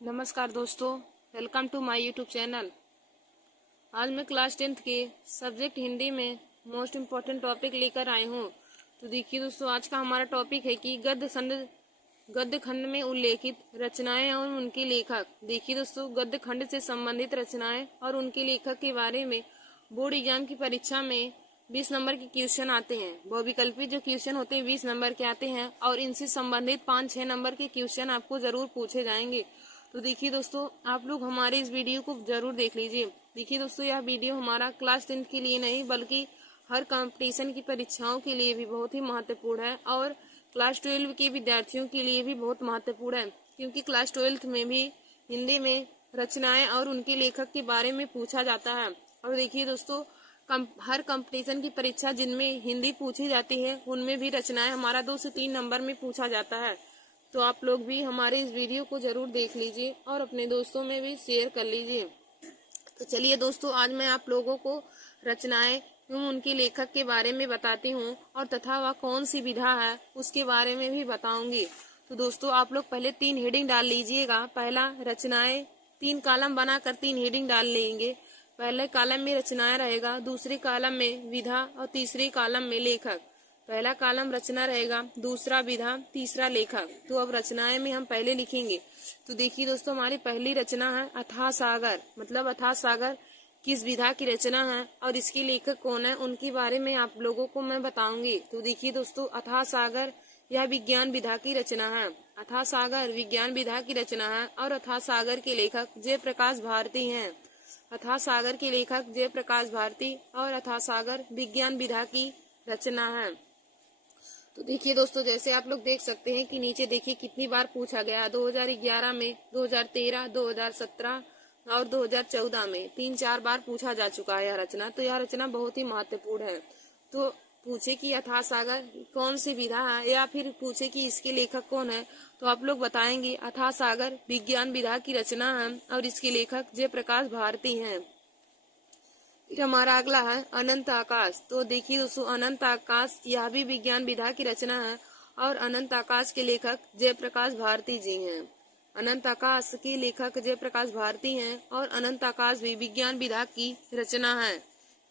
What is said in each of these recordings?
नमस्कार दोस्तों, welcome to my YouTube channel. आज मैं क्लास 10th के सब्जेक्ट हिंदी में मोस्ट इम्पोर्टेंट टॉपिक लेकर आई हूँ। तो देखिए दोस्तों, आज का हमारा टॉपिक है कि गद्य खंड में उल्लेखित रचनाएं और उनके लेखक। देखिए दोस्तों, गद्य खंड से संबंधित रचनाएं और उनके लेखक के बारे में बोर्ड एग्जाम की परीक्षा में 20 नंबर के क्वेश्चन आते हैं। बहुविकल्पी जो क्वेश्चन होते हैं 20 नंबर के आते हैं और इनसे संबंधित 5-6 नंबर के क्वेश्चन आपको जरूर पूछे जाएंगे। तो देखिए दोस्तों, आप लोग हमारे इस वीडियो को जरूर देख लीजिए। देखिए दोस्तों, यह वीडियो हमारा क्लास 10th के लिए नहीं बल्कि हर कंपटीशन की परीक्षाओं के लिए भी बहुत ही महत्वपूर्ण है और क्लास 12 के विद्यार्थियों के लिए भी बहुत महत्वपूर्ण है, क्योंकि क्लास 12th में भी हिंदी में रचनाएं और उनके लेखक के बारे में पूछा जाता है। और देखिए दोस्तों, हर कंपटीशन की परीक्षा जिनमें हिंदी पूछी जाती है उनमें भी रचनाएं हमारा 2 से 3 नंबर में पूछा जाता है। तो आप लोग भी हमारे इस वीडियो को जरूर देख लीजिए और अपने दोस्तों में भी शेयर कर लीजिए। तो चलिए दोस्तों, आज मैं आप लोगों को रचनाएं एवं उनके लेखक के बारे में बताती हूँ और तथा वह कौन सी विधा है उसके बारे में भी बताऊंगी। तो दोस्तों, आप लोग पहले 3 हेडिंग डाल लीजिएगा। पहला रचनाएं, 3 कॉलम बनाकर 3 हेडिंग डाल लेंगे। पहले कॉलम में रचनाएं रहेगा, दूसरे कॉलम में विधा और तीसरे कॉलम में लेखक। पहला कॉलम रचना रहेगा, दूसरा विधा, तीसरा लेखक। तो अब रचनाएं में हम पहले लिखेंगे। तो देखिए दोस्तों, हमारी पहली रचना है अथाह सागर। मतलब अथाह सागर किस विधा की रचना है और इसके लेखक कौन है उनके बारे में आप लोगों को मैं बताऊंगी। तो देखिए दोस्तों, अथाह सागर यह विज्ञान विधा की रचना है। अथाह सागर विज्ञान विधा की रचना है और अथाह सागर के लेखक जयप्रकाश भारती हैं। अथाह सागर के लेखक जयप्रकाश भारती और अथाह सागर विज्ञान विधा की रचना है। तो देखिए दोस्तों, जैसे आप लोग देख सकते हैं कि नीचे देखिए कितनी बार पूछा गया। 2011 में, 2013, 2017 और 2014 में 3-4 बार पूछा जा चुका है यह रचना। तो यह रचना बहुत ही महत्वपूर्ण है। तो पूछे कि अथाह सागर कौन सी विधा है या फिर पूछे कि इसके लेखक कौन है, तो आप लोग बताएंगे अथाह सागर विज्ञान विधा की रचना है और इसके लेखक जयप्रकाश भारती हैं। फिर हमारा अगला है अनंत आकाश। तो देखिए दोस्तों, अनंत आकाश यह भी विज्ञान विधा की रचना है और अनंत आकाश के लेखक जयप्रकाश भारती जी हैं। अनंत आकाश के लेखक जयप्रकाश भारती हैं और अनंत आकाश भी विज्ञान विधा की रचना है।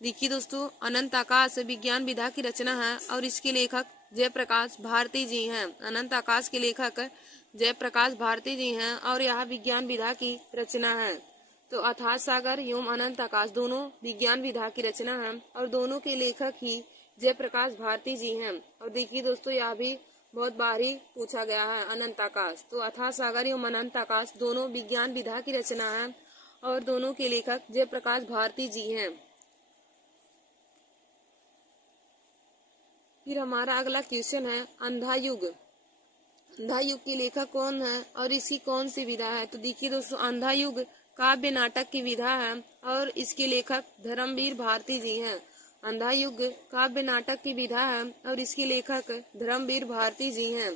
देखिए दोस्तों, अनंत आकाश विज्ञान विधा की रचना है और इसके लेखक जयप्रकाश भारती जी हैं। अनंत आकाश के लेखक जयप्रकाश भारती जी हैं और यह विज्ञान विधा की रचना है। तो अथाह सागर एवं अनंत आकाश दोनों विज्ञान विधा की रचना है और दोनों के लेखक ही जयप्रकाश भारती जी हैं। और देखिए दोस्तों, यह भी बहुत बार ही पूछा गया है अनंत आकाश। तो अथाह सागर एवं अनंत आकाश दोनों विज्ञान विधा की रचना है और दोनों के लेखक जयप्रकाश भारती जी हैं। फिर हमारा अगला क्वेश्चन है अंधा युग। अंधा युग के लेखक कौन है और इसकी कौन सी विधा है। तो देखिए दोस्तों, अंधा युग काव्य नाटक की विधा है और इसके लेखक धर्मवीर भारती जी हैं। अंधा युग काव्य नाटक की विधा है और इसके लेखक धर्मवीर भारती जी हैं।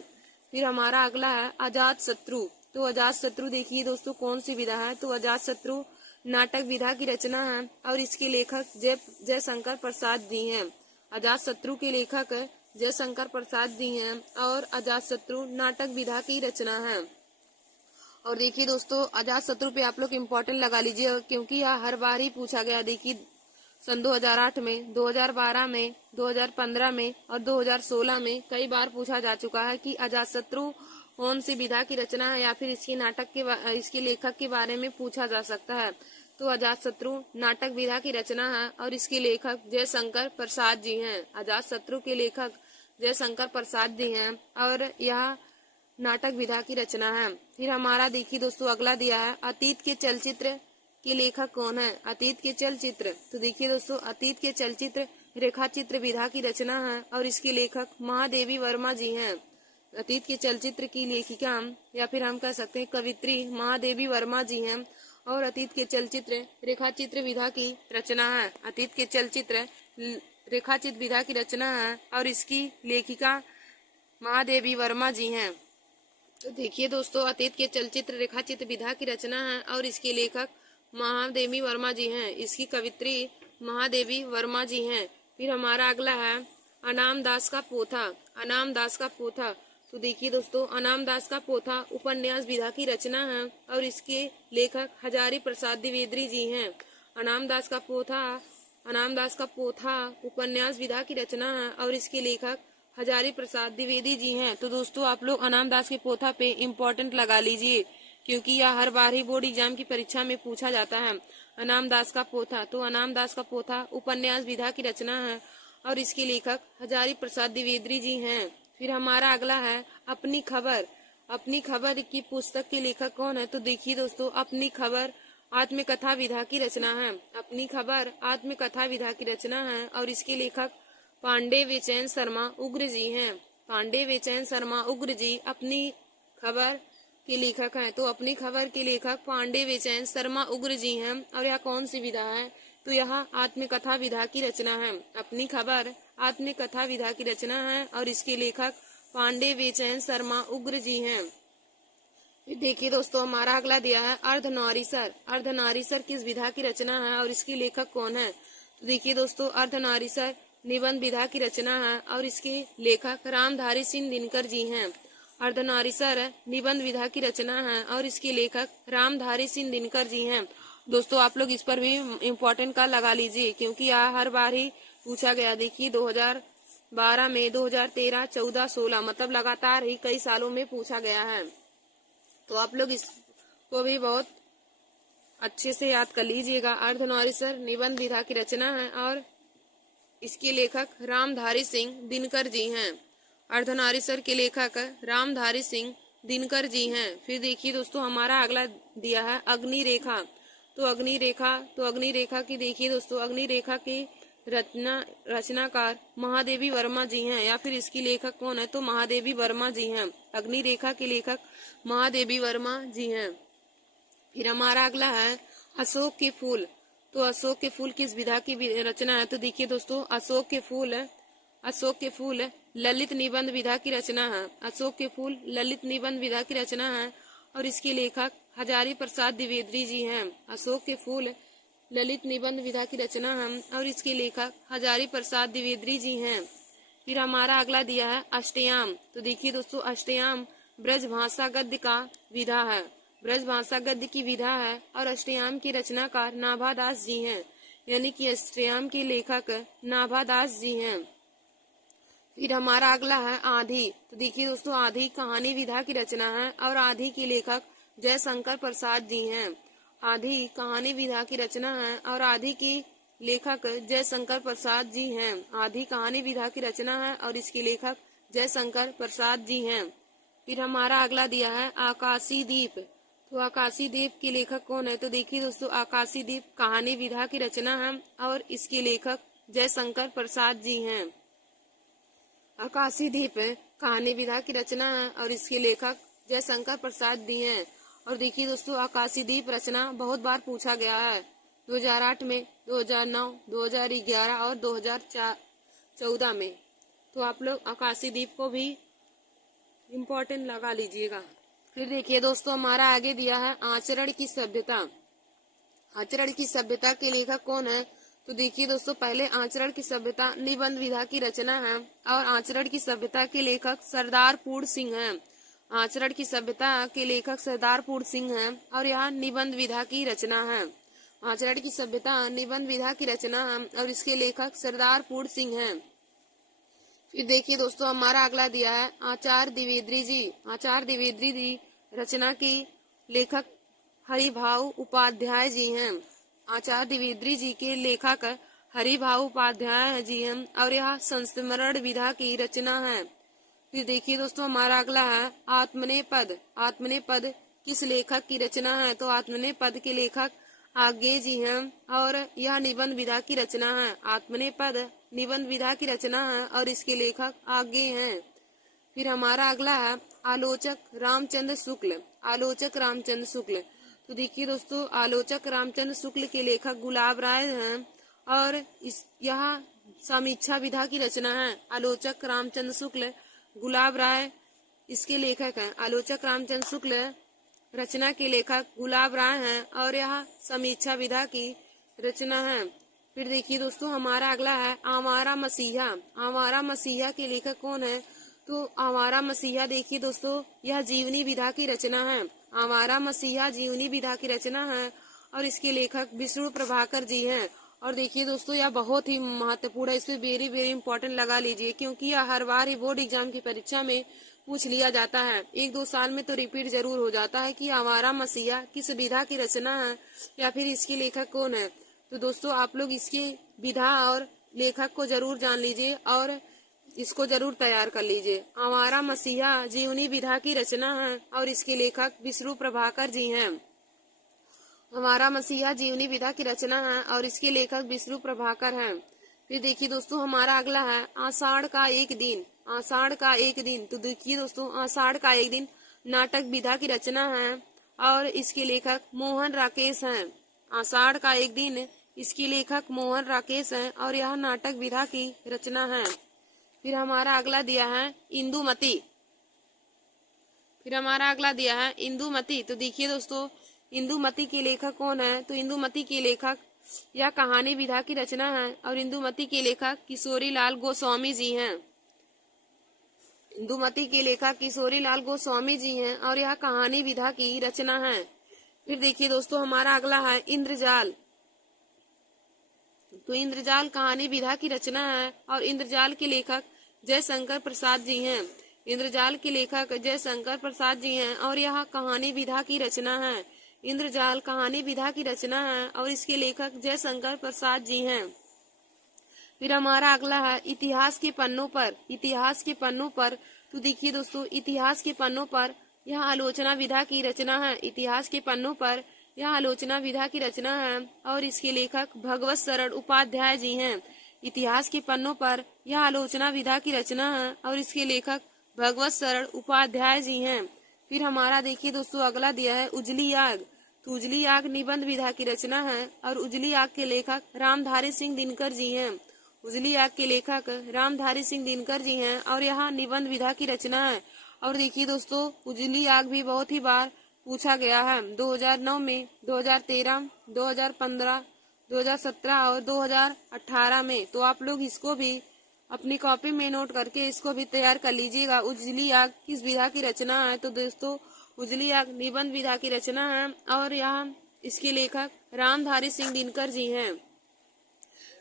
फिर हमारा अगला है अजात शत्रु। तो अजात शत्रु देखिए दोस्तों कौन सी विधा है। तो अजात शत्रु नाटक विधा की रचना है और इसके लेखक जयशंकर प्रसाद जी हैं। अजात शत्रु के लेखक जयशंकर प्रसाद जी हैं और अजात शत्रु नाटक विधा की रचना है। और देखिए दोस्तों, अजात शत्रु पे आप लोग इम्पोर्टेंट लगा लीजिए, क्योंकि यह हर बार ही पूछा गया। देखिए सन 2008 में, 2012 में, 2015 में और 2016 में कई बार पूछा जा चुका है कि अजात शत्रु कौन सी विधा की रचना है या फिर इसके लेखक के बारे में पूछा जा सकता है। तो अजात शत्रु नाटक विधा की रचना है और इसके लेखक जयशंकर प्रसाद जी हैं। अजात शत्रु के लेखक जयशंकर प्रसाद जी हैं और यह नाटक विधा की रचना है। फिर हमारा देखिए दोस्तों अगला दिया है अतीत के चलचित्र के लेखक कौन है। अतीत के चलचित्र, तो देखिए दोस्तों, अतीत के चलचित्र रेखाचित्र विधा की रचना है और इसके लेखक महादेवी वर्मा जी हैं। अतीत के चलचित्र की लेखिका या फिर हम कह सकते हैं कवित्री महादेवी वर्मा जी हैं और अतीत के चलचित्र रेखाचित्र विधा की रचना है। अतीत के चलचित्र रेखाचित्र विधा की रचना है और इसकी लेखिका महादेवी वर्मा जी हैं। तो देखिए दोस्तों, अतीत के चलचित्र रेखाचित्र विधा की रचना है और इसके लेखक महादेवी वर्मा जी हैं। इसकी कवित्री महादेवी वर्मा जी हैं। फिर हमारा अगला है अनाम दास का पोथा। अनाम दास का पोथा, तो देखिए दोस्तों, अनाम दास का पोथा उपन्यास विधा की रचना है और इसके लेखक हजारी प्रसाद द्विवेदी जी हैं। अनाम दास का पोथा उपन्यास विधा की रचना है और इसके लेखक हजारी प्रसाद द्विवेदी जी हैं। तो दोस्तों, आप लोग अनाम दास के पोथा पे इम्पोर्टेंट लगा लीजिए, क्योंकि यह हर बार ही बोर्ड एग्जाम की परीक्षा में पूछा जाता है। अनाम दास का पोथा, तो अनाम दास का पोथा उपन्यास विधा की रचना है और इसके लेखक हजारी प्रसाद द्विवेदी जी हैं। फिर हमारा अगला है अपनी खबर। अपनी खबर की पुस्तक के लेखक कौन है? तो देखिए दोस्तों, अपनी खबर आत्मकथा विधा की रचना है। अपनी खबर आत्मकथा विधा की रचना है और इसके लेखक पांडे वेचैन शर्मा उग्र जी हैं। पांडे वेचैन शर्मा उग्र जी अपनी खबर के लेखक हैं। तो अपनी खबर के लेखक पांडे वेचैन शर्मा उग्र जी हैं और यह कौन सी विधा है? तो यह आत्मकथा विधा की रचना है। अपनी खबर आत्मकथा विधा की रचना है और इसके लेखक पांडे वेचैन शर्मा उग्र जी हैं। देखिए दोस्तों, हमारा अगला दिया है अर्धनारीसर। अर्धनारीसर किस विधा की रचना है और इसके लेखक कौन है? तो देखिए दोस्तों, अर्धनारीसर निबंध विधा की रचना है और इसके लेखक रामधारी सिंह दिनकर जी हैं। अर्धनारीसर निबंध विधा की रचना है और इसके लेखक रामधारी सिंह दिनकर जी हैं। दोस्तों, आप लोग इस पर भी इम्पोर्टेंट का लगा लीजिए, क्योंकि यह हर बार ही पूछा गया। देखिए 2012 में, 2013, 14, 16 मतलब लगातार ही कई सालों में पूछा गया है। तो आप लोग इसको भी बहुत अच्छे से याद कर लीजिएगा। अर्धनारीसर निबंध विधा की रचना है और इसके लेखक रामधारी सिंह दिनकर जी हैं। अर्धनारीसर के लेखक रामधारी सिंह दिनकर जी हैं। फिर देखिए दोस्तों, हमारा अगला दिया है अग्निरेखा। तो अग्निरेखा की देखिए दोस्तों, अग्निरेखा की रचनाकार महादेवी वर्मा जी हैं, या फिर इसकी लेखक कौन है? तो महादेवी वर्मा जी हैं। अग्निरेखा के लेखक महादेवी वर्मा जी हैं। फिर हमारा अगला है अशोक के फूल। तो अशोक के फूल किस विधा की रचना है? तो देखिए दोस्तों, अशोक के फूल ललित निबंध विधा की रचना है। अशोक के फूल ललित निबंध विधा की रचना है और इसके लेखक हजारी प्रसाद द्विवेदी जी हैं। अशोक के फूल ललित निबंध विधा की रचना है और इसके लेखक हजारी प्रसाद द्विवेदी जी हैं। फिर हमारा अगला दिया है अष्टयाम। तो देखिए दोस्तों, अष्टयाम ब्रज भाषा गद्य का विधा है। ब्रज भाषा गद्य की विधा है और अष्टयाम के रचनाकार नाभादास जी हैं, यानी कि अष्टयाम के लेखक नाभादास जी हैं। फिर हमारा अगला है आधी। तो देखिए दोस्तों, आधी कहानी विधा की रचना है और आधी के लेखक जयशंकर प्रसाद जी हैं। आधी कहानी विधा की रचना है और आधी की लेखक जयशंकर प्रसाद जी हैं। आधी कहानी विधा की रचना है और इसके लेखक जयशंकर प्रसाद जी हैं। फिर हमारा अगला दिया है आकाशी दीप। तो आकाशी दीप के लेखक कौन है? तो देखिए दोस्तों, आकाशी दीप कहानी विधा की रचना है और इसके लेखक जयशंकर प्रसाद जी हैं। आकाशी दीप कहानी विधा की रचना है और इसके लेखक जयशंकर प्रसाद जी हैं। और देखिए दोस्तों, आकाशी दीप रचना बहुत बार पूछा गया है, 2008 में, 2009, 2011 और 2014 में। तो आप लोग आकाशी दीप को भी इम्पोर्टेंट लगा लीजिएगा। फिर देखिए दोस्तों, हमारा आगे दिया है आचरण की सभ्यता। आचरण की सभ्यता के लेखक कौन है? तो देखिए दोस्तों, पहले आचरण की सभ्यता निबंध विधा की रचना है और आचरण की सभ्यता के लेखक सरदार पूर्ण सिंह हैं। आचरण की सभ्यता के लेखक सरदार पूर्ण सिंह हैं और यह निबंध विधा की रचना है। आचरण की सभ्यता निबंध विधा की रचना है और इसके लेखक सरदार पूर्ण सिंह हैं। फिर देखिए दोस्तों, हमारा अगला दिया है आचार्य द्विवेदी जी। आचार्य द्विवेदी जी रचना की लेखक हरिभाऊ उपाध्याय जी हैं। आचार्य द्विवेदी जी के लेखक हरिभाऊ उपाध्याय जी हैं और यह संस्मरण विधा की रचना है। फिर देखिए दोस्तों, हमारा अगला है आत्मनेपद। आत्मनेपद किस लेखक की रचना है? तो आत्मनेपद के लेखक आज्ञे जी हैं और यह निबंध विधा की रचना है। आत्मनेपद निबंध विधा की रचना है और इसके लेखक आज्ञे हैं। फिर हमारा अगला है आलोचक रामचंद्र शुक्ल। आलोचक रामचंद्र शुक्ल। तो देखिए दोस्तों, आलोचक रामचंद्र शुक्ल के लेखक गुलाब राय हैं और यह समीक्षा विधा की रचना है। आलोचक रामचंद्र शुक्ल गुलाब राय इसके लेखक हैं। आलोचक रामचंद्र शुक्ल रचना के लेखक गुलाब राय हैं और यह समीक्षा विधा की रचना है। फिर देखिए दोस्तों, हमारा अगला है आवारा मसीहा। आवारा मसीहा के लेखक कौन है? तो आवारा मसीहा देखिए दोस्तों, यह जीवनी विधा की रचना है। आवारा मसीहा जीवनी विधा की रचना है और इसके लेखक विष्णु प्रभाकर जी हैं। और देखिए दोस्तों, यह बहुत ही महत्वपूर्ण है, इसमें वेरी वेरी इंपॉर्टेंट लगा लीजिए, क्योंकि यह हर बार ही बोर्ड एग्जाम की परीक्षा में पूछ लिया जाता है। 1-2 साल में तो रिपीट जरूर हो जाता है कि आवारा मसीहा किस विधा की रचना है या फिर इसके लेखक कौन है। तो दोस्तों, आप लोग इसकी विधा और लेखक को जरूर जान लीजिए और इसको जरूर तैयार कर लीजिए। आवारा मसीहा जीवनी विधा की रचना है और इसके लेखक विष्णु प्रभाकर जी हैं। हमारा मसीहा जीवनी विधा की रचना है और इसके लेखक विष्णु प्रभाकर हैं। फिर देखिए दोस्तों, हमारा अगला है आषाढ़ का एक दिन। आषाढ़ का एक दिन, तो देखिए दोस्तों, आषाढ़ का एक दिन नाटक विधा की रचना है और इसके लेखक मोहन राकेश हैं। आषाढ़ का एक दिन, इसके लेखक मोहन राकेश हैं और यह नाटक विधा की रचना है। फिर हमारा अगला दिया है इंदुमती। तो देखिए दोस्तों, इंदुमती के लेखक कौन है? तो इंदुमती के लेखक यह कहानी विधा की रचना है और इंदुमती के लेखक किशोरी लाल गोस्वामी जी हैं। इंदुमती के लेखक किशोरी लाल गोस्वामी जी हैं और यह कहानी विधा की रचना है। फिर देखिए दोस्तों, हमारा अगला है इंद्रजाल। तो इंद्रजाल कहानी विधा की रचना है और इंद्रजाल के लेखक जयशंकर प्रसाद जी हैं। इंद्रजाल के लेखक जयशंकर प्रसाद जी हैं और यह कहानी विधा की रचना है। इंद्रजाल कहानी विधा की रचना है और इसके लेखक जयशंकर प्रसाद जी हैं। फिर हमारा अगला है इतिहास के पन्नों पर। तो देखिए दोस्तों, इतिहास के पन्नों पर यह आलोचना विधा की रचना है। इतिहास के पन्नों पर यह आलोचना विधा की रचना है और इसके लेखक भगवत शरण उपाध्याय जी हैं। इतिहास के पन्नों पर यह आलोचना विधा की रचना है और इसके लेखक भगवत शरण उपाध्याय जी हैं। फिर हमारा देखिए दोस्तों, अगला दिया है उजली आग। तो उजली आग निबंध विधा की रचना है और उजली आग के लेखक रामधारी सिंह दिनकर जी हैं। उजली आग के लेखक रामधारी सिंह दिनकर जी हैं और यह निबंध विधा की रचना है। और देखिए दोस्तों, उजली आग भी बहुत ही बार पूछा गया है। 2009 में, 2013, 2015, 2017 और 2018 में। तो आप लोग इसको भी अपनी कॉपी में नोट करके इसको भी तैयार कर लीजिएगा। उजली आग किस विधा की रचना है? तो दोस्तों, उजली आग निबंध विधा की रचना है और यहाँ इसके लेखक रामधारी सिंह दिनकर जी हैं।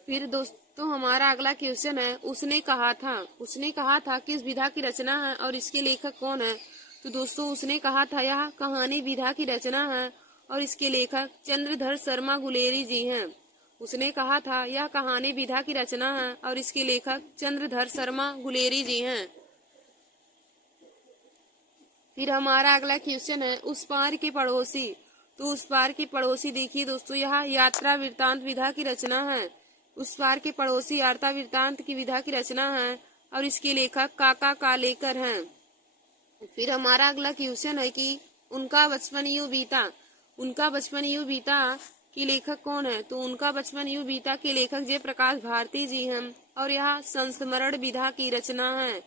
फिर दोस्तों, हमारा अगला क्वेश्चन है उसने कहा था किस विधा की रचना है और इसके लेखक कौन है? तो दोस्तों, उसने कहा था यह कहानी विधा की रचना है और इसके लेखक चंद्रधर शर्मा गुलेरी जी हैं। उसने कहा था यह कहानी विधा की रचना है और इसके लेखक चंद्रधर शर्मा गुलेरी जी हैं। फिर हमारा अगला क्वेश्चन है उस पार के पड़ोसी। तो उस पार के पड़ोसी देखिए दोस्तों, यह यात्रा वृत्तांत विधा की रचना है। उस पार के पड़ोसी यात्रा वृत्तांत की विधा की रचना है और इसके लेखक काका कालेकर हैं। फिर हमारा अगला क्वेश्चन है कि उनका बचपन यूं बीता के लेखक कौन है? तो उनका बचपन यूं बीता के लेखक जयप्रकाश भारती जी हैं और यह संस्मरण विधा की रचना है।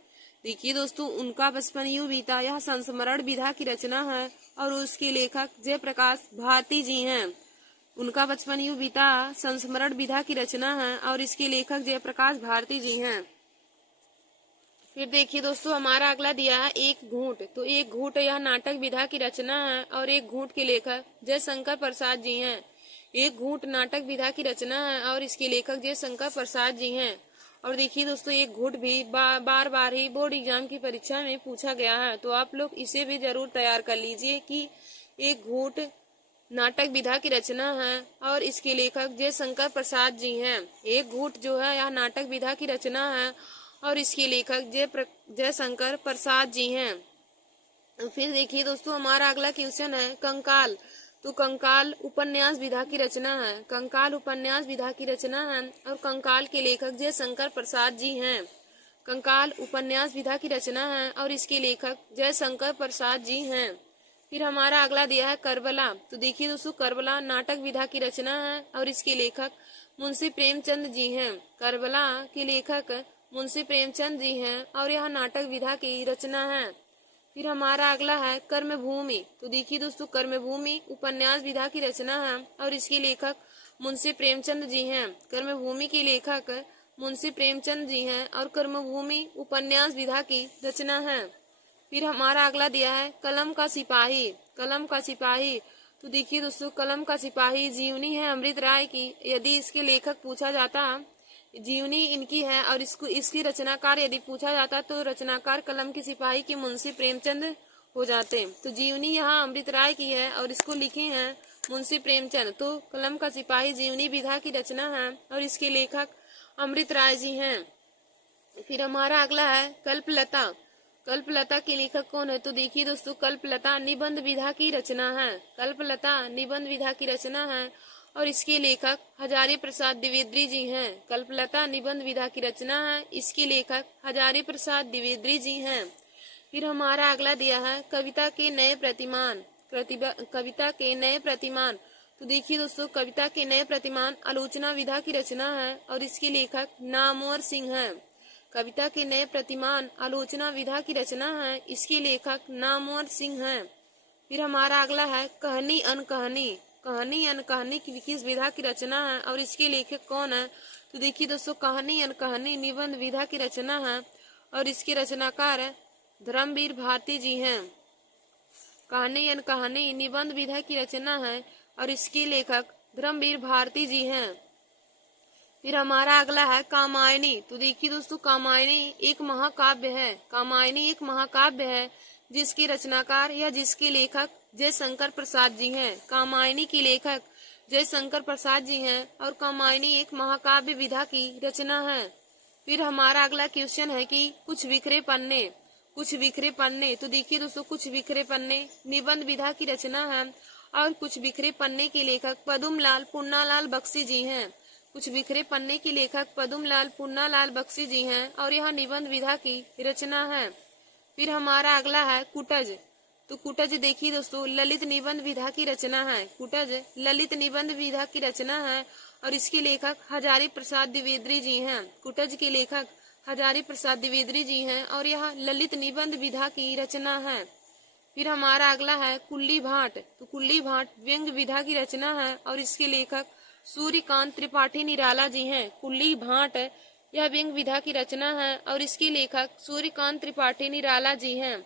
देखिए दोस्तों, उनका बचपन यूं बीता यह संस्मरण विधा की रचना है और उसके लेखक जयप्रकाश भारती जी हैं। उनका बचपन यूं बीता संस्मरण विधा की रचना है और इसके लेखक जयप्रकाश भारती जी हैं। फिर देखिए दोस्तों, हमारा अगला दिया है एक घूंट। तो एक घूंट यह नाटक विधा की रचना है और एक घूंट के लेखक जयशंकर प्रसाद जी हैं। एक घूंट नाटक विधा की रचना है और इसके लेखक जयशंकर प्रसाद जी हैं। और देखिए दोस्तों, एक घूंट भी बार बार ही बोर्ड एग्जाम की परीक्षा में पूछा गया है, तो आप लोग इसे भी जरूर तैयार कर लीजिए कि एक घूंट नाटक विधा की रचना है और इसके लेखक जयशंकर प्रसाद जी हैं। एक घूंट जो है यह नाटक विधा की रचना है और इसके लेखक जयशंकर प्रसाद जी हैं। फिर देखिए दोस्तों, हमारा अगला क्वेश्चन है कंकाल। तो कंकाल उपन्यास विधा की रचना है। कंकाल उपन्यास विधा की रचना है और कंकाल के लेखक जयशंकर प्रसाद जी हैं। कंकाल उपन्यास विधा की रचना है और इसके लेखक जयशंकर प्रसाद जी हैं। फिर हमारा अगला दिया है करबला। तो देखिए दोस्तों, करबला नाटक विधा की रचना है और इसके लेखक मुंशी प्रेमचंद जी हैं। करबला के लेखक मुंशी प्रेमचंद जी हैं और यह नाटक विधा की रचना है। फिर हमारा अगला है कर्मभूमि। तो देखिए दोस्तों, कर्मभूमि उपन्यास विधा की रचना है और इसके लेखक मुंशी प्रेमचंद जी हैं। कर्मभूमि के लेखक मुंशी प्रेमचंद जी हैं और कर्मभूमि उपन्यास विधा की रचना है। फिर हमारा अगला दिया है कलम का सिपाही। कलम का सिपाही, तो देखिए दोस्तों, कलम का सिपाही जीवनी है अमृत राय की। यदि इसके लेखक पूछा जाता, जीवनी इनकी है और इसकी रचनाकार यदि पूछा जाता तो रचनाकार कलम के सिपाही की मुंशी प्रेमचंद हो जाते। तो जीवनी यहाँ अमृत राय की है और इसको लिखे हैं मुंशी प्रेमचंद। तो कलम का सिपाही जीवनी विधा की रचना है और इसके लेखक अमृत राय जी हैं। फिर हमारा अगला है कल्पलता। कल्पलता के लेखक कौन है? तो देखिए दोस्तों, कल्पलता निबंध विधा की रचना है। कल्पलता निबंध विधा की रचना है और इसके लेखक हजारी प्रसाद द्विवेदी जी हैं। कल्पलता निबंध विधा की रचना है, इसके लेखक हजारी प्रसाद द्विवेदी जी हैं। फिर हमारा अगला दिया है कविता के नए प्रतिमान। कविता के नए प्रतिमान, तो देखिए दोस्तों, कविता के नए प्रतिमान आलोचना विधा की रचना है और इसके लेखक नामवर सिंह हैं। कविता के नए प्रतिमान आलोचना विधा की रचना है, इसके लेखक नामवर सिंह हैं। फिर हमारा अगला है कहानी अनकहानी। कहानी अनकहानी की किस विधा की रचना है और इसके लेखक कौन है? तो देखिए दोस्तों, कहानी अनकहानी निबंध विधा की रचना है और इसके रचनाकार धर्मवीर भारती जी हैं। कहानी अनकहानी निबंध विधा की रचना है और इसके लेखक धर्मवीर भारती जी हैं। फिर हमारा अगला है कामायनी। तो देखिए दोस्तों, कामायनी एक महाकाव्य है। कामायनी एक महाकाव्य है जिसके रचनाकार या जिसके लेखक जयशंकर प्रसाद जी हैं। कामायनी के लेखक जयशंकर प्रसाद जी हैं और कामायनी एक महाकाव्य विधा की रचना है। फिर हमारा अगला क्वेश्चन है कि कुछ बिखरे पन्ने। कुछ बिखरे पन्ने, तो देखिए दोस्तों, कुछ बिखरे पन्ने निबंध विधा की रचना है और कुछ बिखरे पन्ने के लेखक पदुमलाल पुन्नालाल बख्शी जी हैं। कुछ बिखरे पन्ने के लेखक पदुमलाल पुन्नालाल बख्शी जी हैं और यह निबंध विधा की रचना है। फिर हमारा अगला है कुटज। तो कुटज देखिए दोस्तों, ललित निबंध विधा की रचना है। कुटज ललित निबंध विधा की रचना है और इसके लेखक हजारी प्रसाद द्विवेदी जी हैं। कुटज के लेखक हजारी प्रसाद द्विवेदी जी हैं और यह ललित निबंध विधा की रचना है। फिर हमारा अगला है कुल्ली भाट। तो कुल्ली भाट व्यंग्य विधा की रचना है और इसके लेखक सूर्यकांत त्रिपाठी निराला जी हैं। कुल्ली भाट यह व्यंग्य विधा की रचना है और इसके लेखक सूर्यकांत त्रिपाठी निराला जी हैं।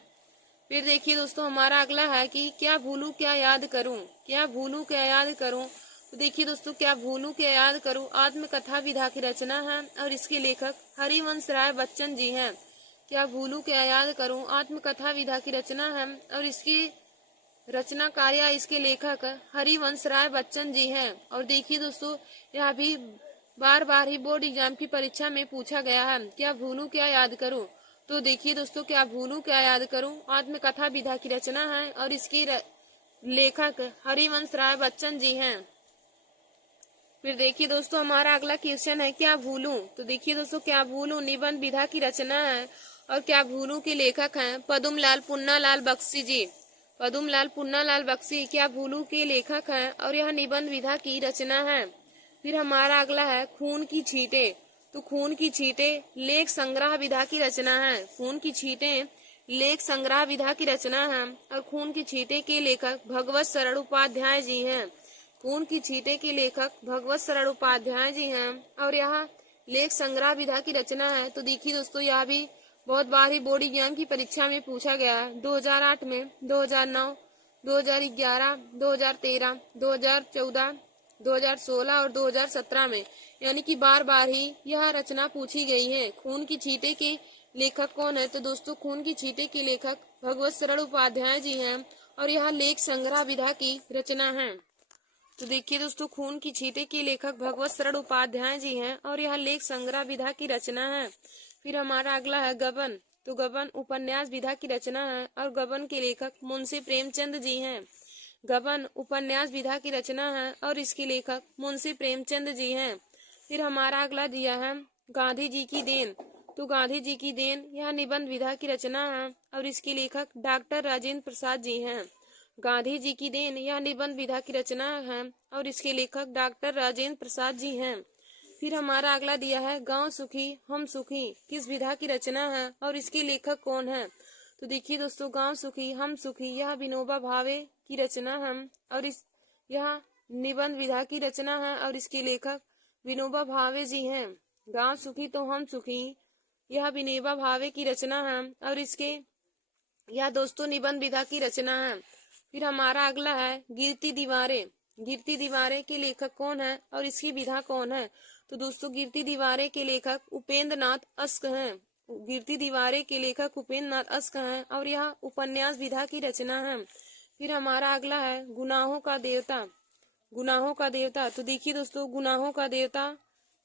फिर देखिए दोस्तों, हमारा अगला है कि क्या भूलूं क्या याद करूं। क्या भूलूं क्या याद करूं, तो देखिए दोस्तों, क्या भूलूं क्या याद करूं आत्मकथा विधा की रचना है और इसके लेखक हरिवंश राय बच्चन जी हैं। क्या भूलूं क्या याद करूं आत्मकथा विधा की रचना है और इसकी रचनाकार या इसके लेखक हरिवंश राय बच्चन जी हैं। और देखिए दोस्तों, यह भी बार बार ही बोर्ड एग्जाम की परीक्षा में पूछा गया है, क्या भूलूं क्या याद करूं। तो देखिए दोस्तों, क्या भूलूं क्या याद करूं आत्मकथा विधा की रचना है और इसकी लेखक हरिवंश राय बच्चन जी हैं। फिर देखिए दोस्तों, हमारा अगला क्वेश्चन है क्या भूलूं। तो देखिए दोस्तों, क्या भूलूं निबंध विधा की रचना है और क्या भूलूं के लेखक हैं पदुमलाल पुन्नालाल बख्शी जी। पदुमलाल पुन्नालाल बख्शी क्या भूलूं के लेखक हैं और यह निबंध विधा की रचना है। फिर हमारा अगला है खून की छींटे। तो खून की छींटे लेख संग्रह विधा की रचना है। खून की छींटे लेख संग्रह विधा की रचना है और खून की छींटे के लेखक भगवत शरण उपाध्याय जी हैं। खून की छींटे के लेखक भगवत शरण उपाध्याय जी हैं और यह लेख संग्रह विधा की रचना है। तो देखिए दोस्तों, यह भी बहुत बार ही बोर्ड एग्जाम की परीक्षा में पूछा गया है। 2008 में, 2009, 2011, 2013, 2014, 2016 और 2017 में, यानी कि बार बार ही यह रचना पूछी गई है। खून की छींटे के लेखक कौन है? तो दोस्तों, खून की छींटे के लेखक भगवत शरण उपाध्याय जी हैं और यह लेख संग्रह विधा की रचना है। तो देखिए दोस्तों, खून की छींटे के लेखक भगवत शरण उपाध्याय जी हैं और यह लेख संग्रह विधा की रचना है। फिर हमारा अगला है गबन। तो गबन उपन्यास विधा की रचना है और गबन के लेखक मुंशी प्रेमचंद जी हैं। गबन उपन्यास विधा की रचना है और इसके लेखक मुंशी प्रेमचंद जी हैं। फिर हमारा अगला दिया है गांधी जी की देन। तो गांधी जी की देन यह निबंध विधा की रचना है और इसके लेखक डॉक्टर राजेंद्र प्रसाद जी हैं। गांधी जी की देन यह निबंध विधा की रचना है और इसके लेखक डॉक्टर राजेंद्र प्रसाद जी हैं। फिर हमारा अगला दिया है गांव सुखी हम सुखी किस विधा की रचना है और इसके लेखक कौन है। तो देखिए दोस्तों, गांव सुखी हम सुखी यह विनोबा भावे की रचना है और यह निबंध विधा की रचना है और इसके लेखक विनोबा भावे जी हैं। गांव सुखी तो हम सुखी, यह विनोबा भावे की रचना है और इसके यह दोस्तों निबंध विधा की रचना है। फिर हमारा अगला है गिरती दीवारें। गिरती दीवारें के लेखक कौन है और इसकी विधा कौन है? तो दोस्तों गिरती दीवारें के लेखक उपेंद्र नाथ अश्क हैं। गिरती दीवारें के लेखक उपेंद्र नाथ अश्क हैं और यह उपन्यास विधा की रचना है। फिर हमारा अगला है गुनाहों का देवता। गुनाहों का देवता, तो देखिए दोस्तों गुनाहों का देवता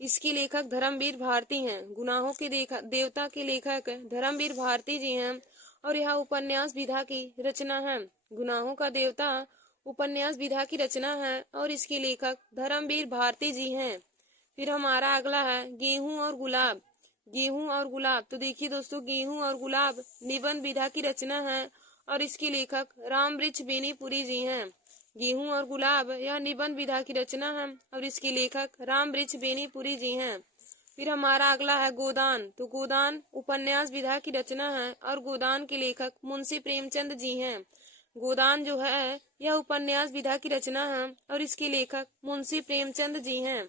इसके लेखक धर्मवीर भारती हैं। गुनाहों के देवता के लेखक धर्मवीर भारती जी हैं और यह उपन्यास विधा की रचना है। गुनाहों का देवता उपन्यास विधा की रचना है और इसके लेखक धर्मवीर भारती जी हैं। फिर हमारा अगला है गेहूं और गुलाब। गेहूं और गुलाब, तो देखिए दोस्तों गेहूं और गुलाब निबंध विधा की रचना है और इसके लेखक रामवृक्ष बेनीपुरी जी हैं। गेहूं और गुलाब यह निबंध विधा की रचना है और इसके लेखक रामवृक्ष बेनीपुरी जी हैं। फिर हमारा अगला है गोदान। तो गोदान उपन्यास विधा की रचना है और गोदान के लेखक मुंशी प्रेमचंद जी हैं। गोदान जो है यह उपन्यास विधा की रचना है और इसके लेखक मुंशी प्रेमचंद जी हैं।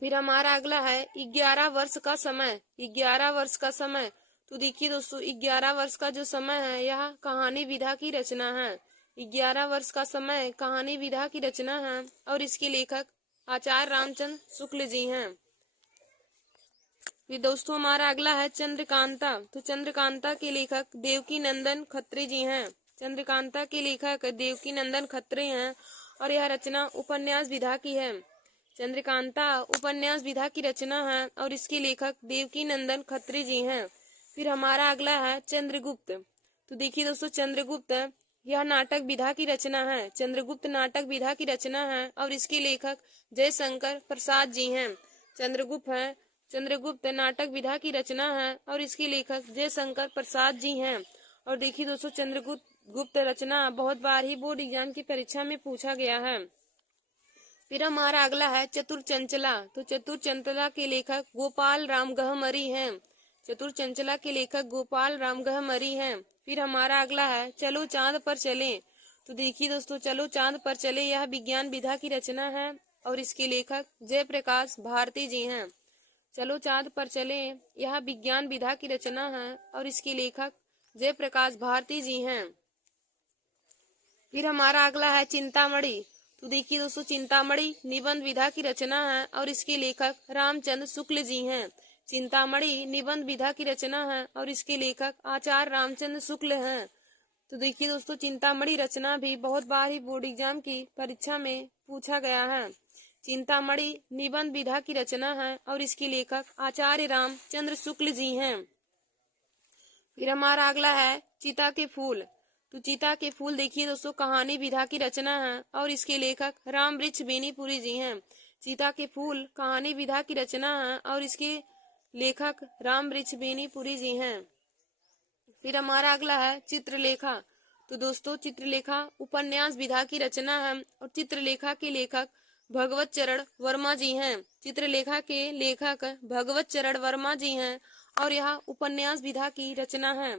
फिर हमारा अगला है 11 वर्ष का समय। 11 वर्ष का समय, तो देखिए दोस्तों 11 वर्ष का जो समय है यह कहानी विधा की रचना है। 11 वर्ष का समय कहानी विधा की रचना है और इसके लेखक आचार्य रामचंद्र शुक्ल जी हैं। फिर दोस्तों हमारा अगला है चंद्रकांता। तो चंद्रकांता के लेखक देवकी नंदन खत्री जी हैं। चंद्रकांता के लेखक देवकी नंदन खत्री हैं और यह रचना उपन्यास विधा की है। चंद्रकांता उपन्यास विधा की रचना है और इसके लेखक देवकी नंदन खत्री जी हैं। फिर हमारा अगला है चंद्रगुप्त। तो देखिए दोस्तों चंद्रगुप्त यह नाटक विधा की रचना है। चंद्रगुप्त नाटक विधा की रचना है और इसके लेखक जयशंकर प्रसाद जी हैं। चंद्रगुप्त नाटक विधा की रचना है और इसके लेखक जयशंकर प्रसाद जी हैं। और देखिए दोस्तों चंद्रगुप्त रचना बहुत बार ही बोर्ड एग्जाम की परीक्षा में पूछा गया है। फिर हमारा अगला है चतुर चंचला। तो चतुर चंचला के लेखक गोपाल राम गहमरी हैं। चतुर चंचला के लेखक गोपाल राम गहमरी हैं। फिर हमारा अगला है चलो चांद पर चले। तो देखिए दोस्तों चलो चांद पर चले यह विज्ञान विधा की रचना है और इसके लेखक जयप्रकाश भारती जी हैं। चलो चांद पर चले यह विज्ञान विधा की रचना है और इसके लेखक जयप्रकाश भारती जी हैं। फिर हमारा अगला है चिंतामणि। तो देखिए दोस्तों चिंतामणि निबंध विधा की रचना है और इसके लेखक रामचंद्र शुक्ल जी हैं। चिंतामणि निबंध विधा की रचना है और इसके लेखक आचार्य रामचंद्र शुक्ल हैं। तो देखिए दोस्तों चिंतामणि रचना भी बहुत बार ही बोर्ड एग्जाम की परीक्षा में पूछा गया है। चिंतामणि निबंध विधा की रचना है और इसके लेखक आचार्य रामचंद्र शुक्ल जी हैं। फिर हमारा अगला है चिता के फूल। तो चिता के फूल देखिए दोस्तों कहानी विधा की रचना है और इसके लेखक रामवृक्ष बेनीपुरी जी हैं। चिता के फूल कहानी विधा की रचना है और इसके लेखक रामवृक्ष बेनीपुरी जी हैं। फिर हमारा अगला है चित्रलेखा। तो दोस्तों चित्रलेखा उपन्यास विधा की रचना है और चित्रलेखा के लेखक भगवत चरण वर्मा जी हैं। चित्रलेखा के लेखक भगवत चरण वर्मा जी हैं और यह उपन्यास विधा की रचना है।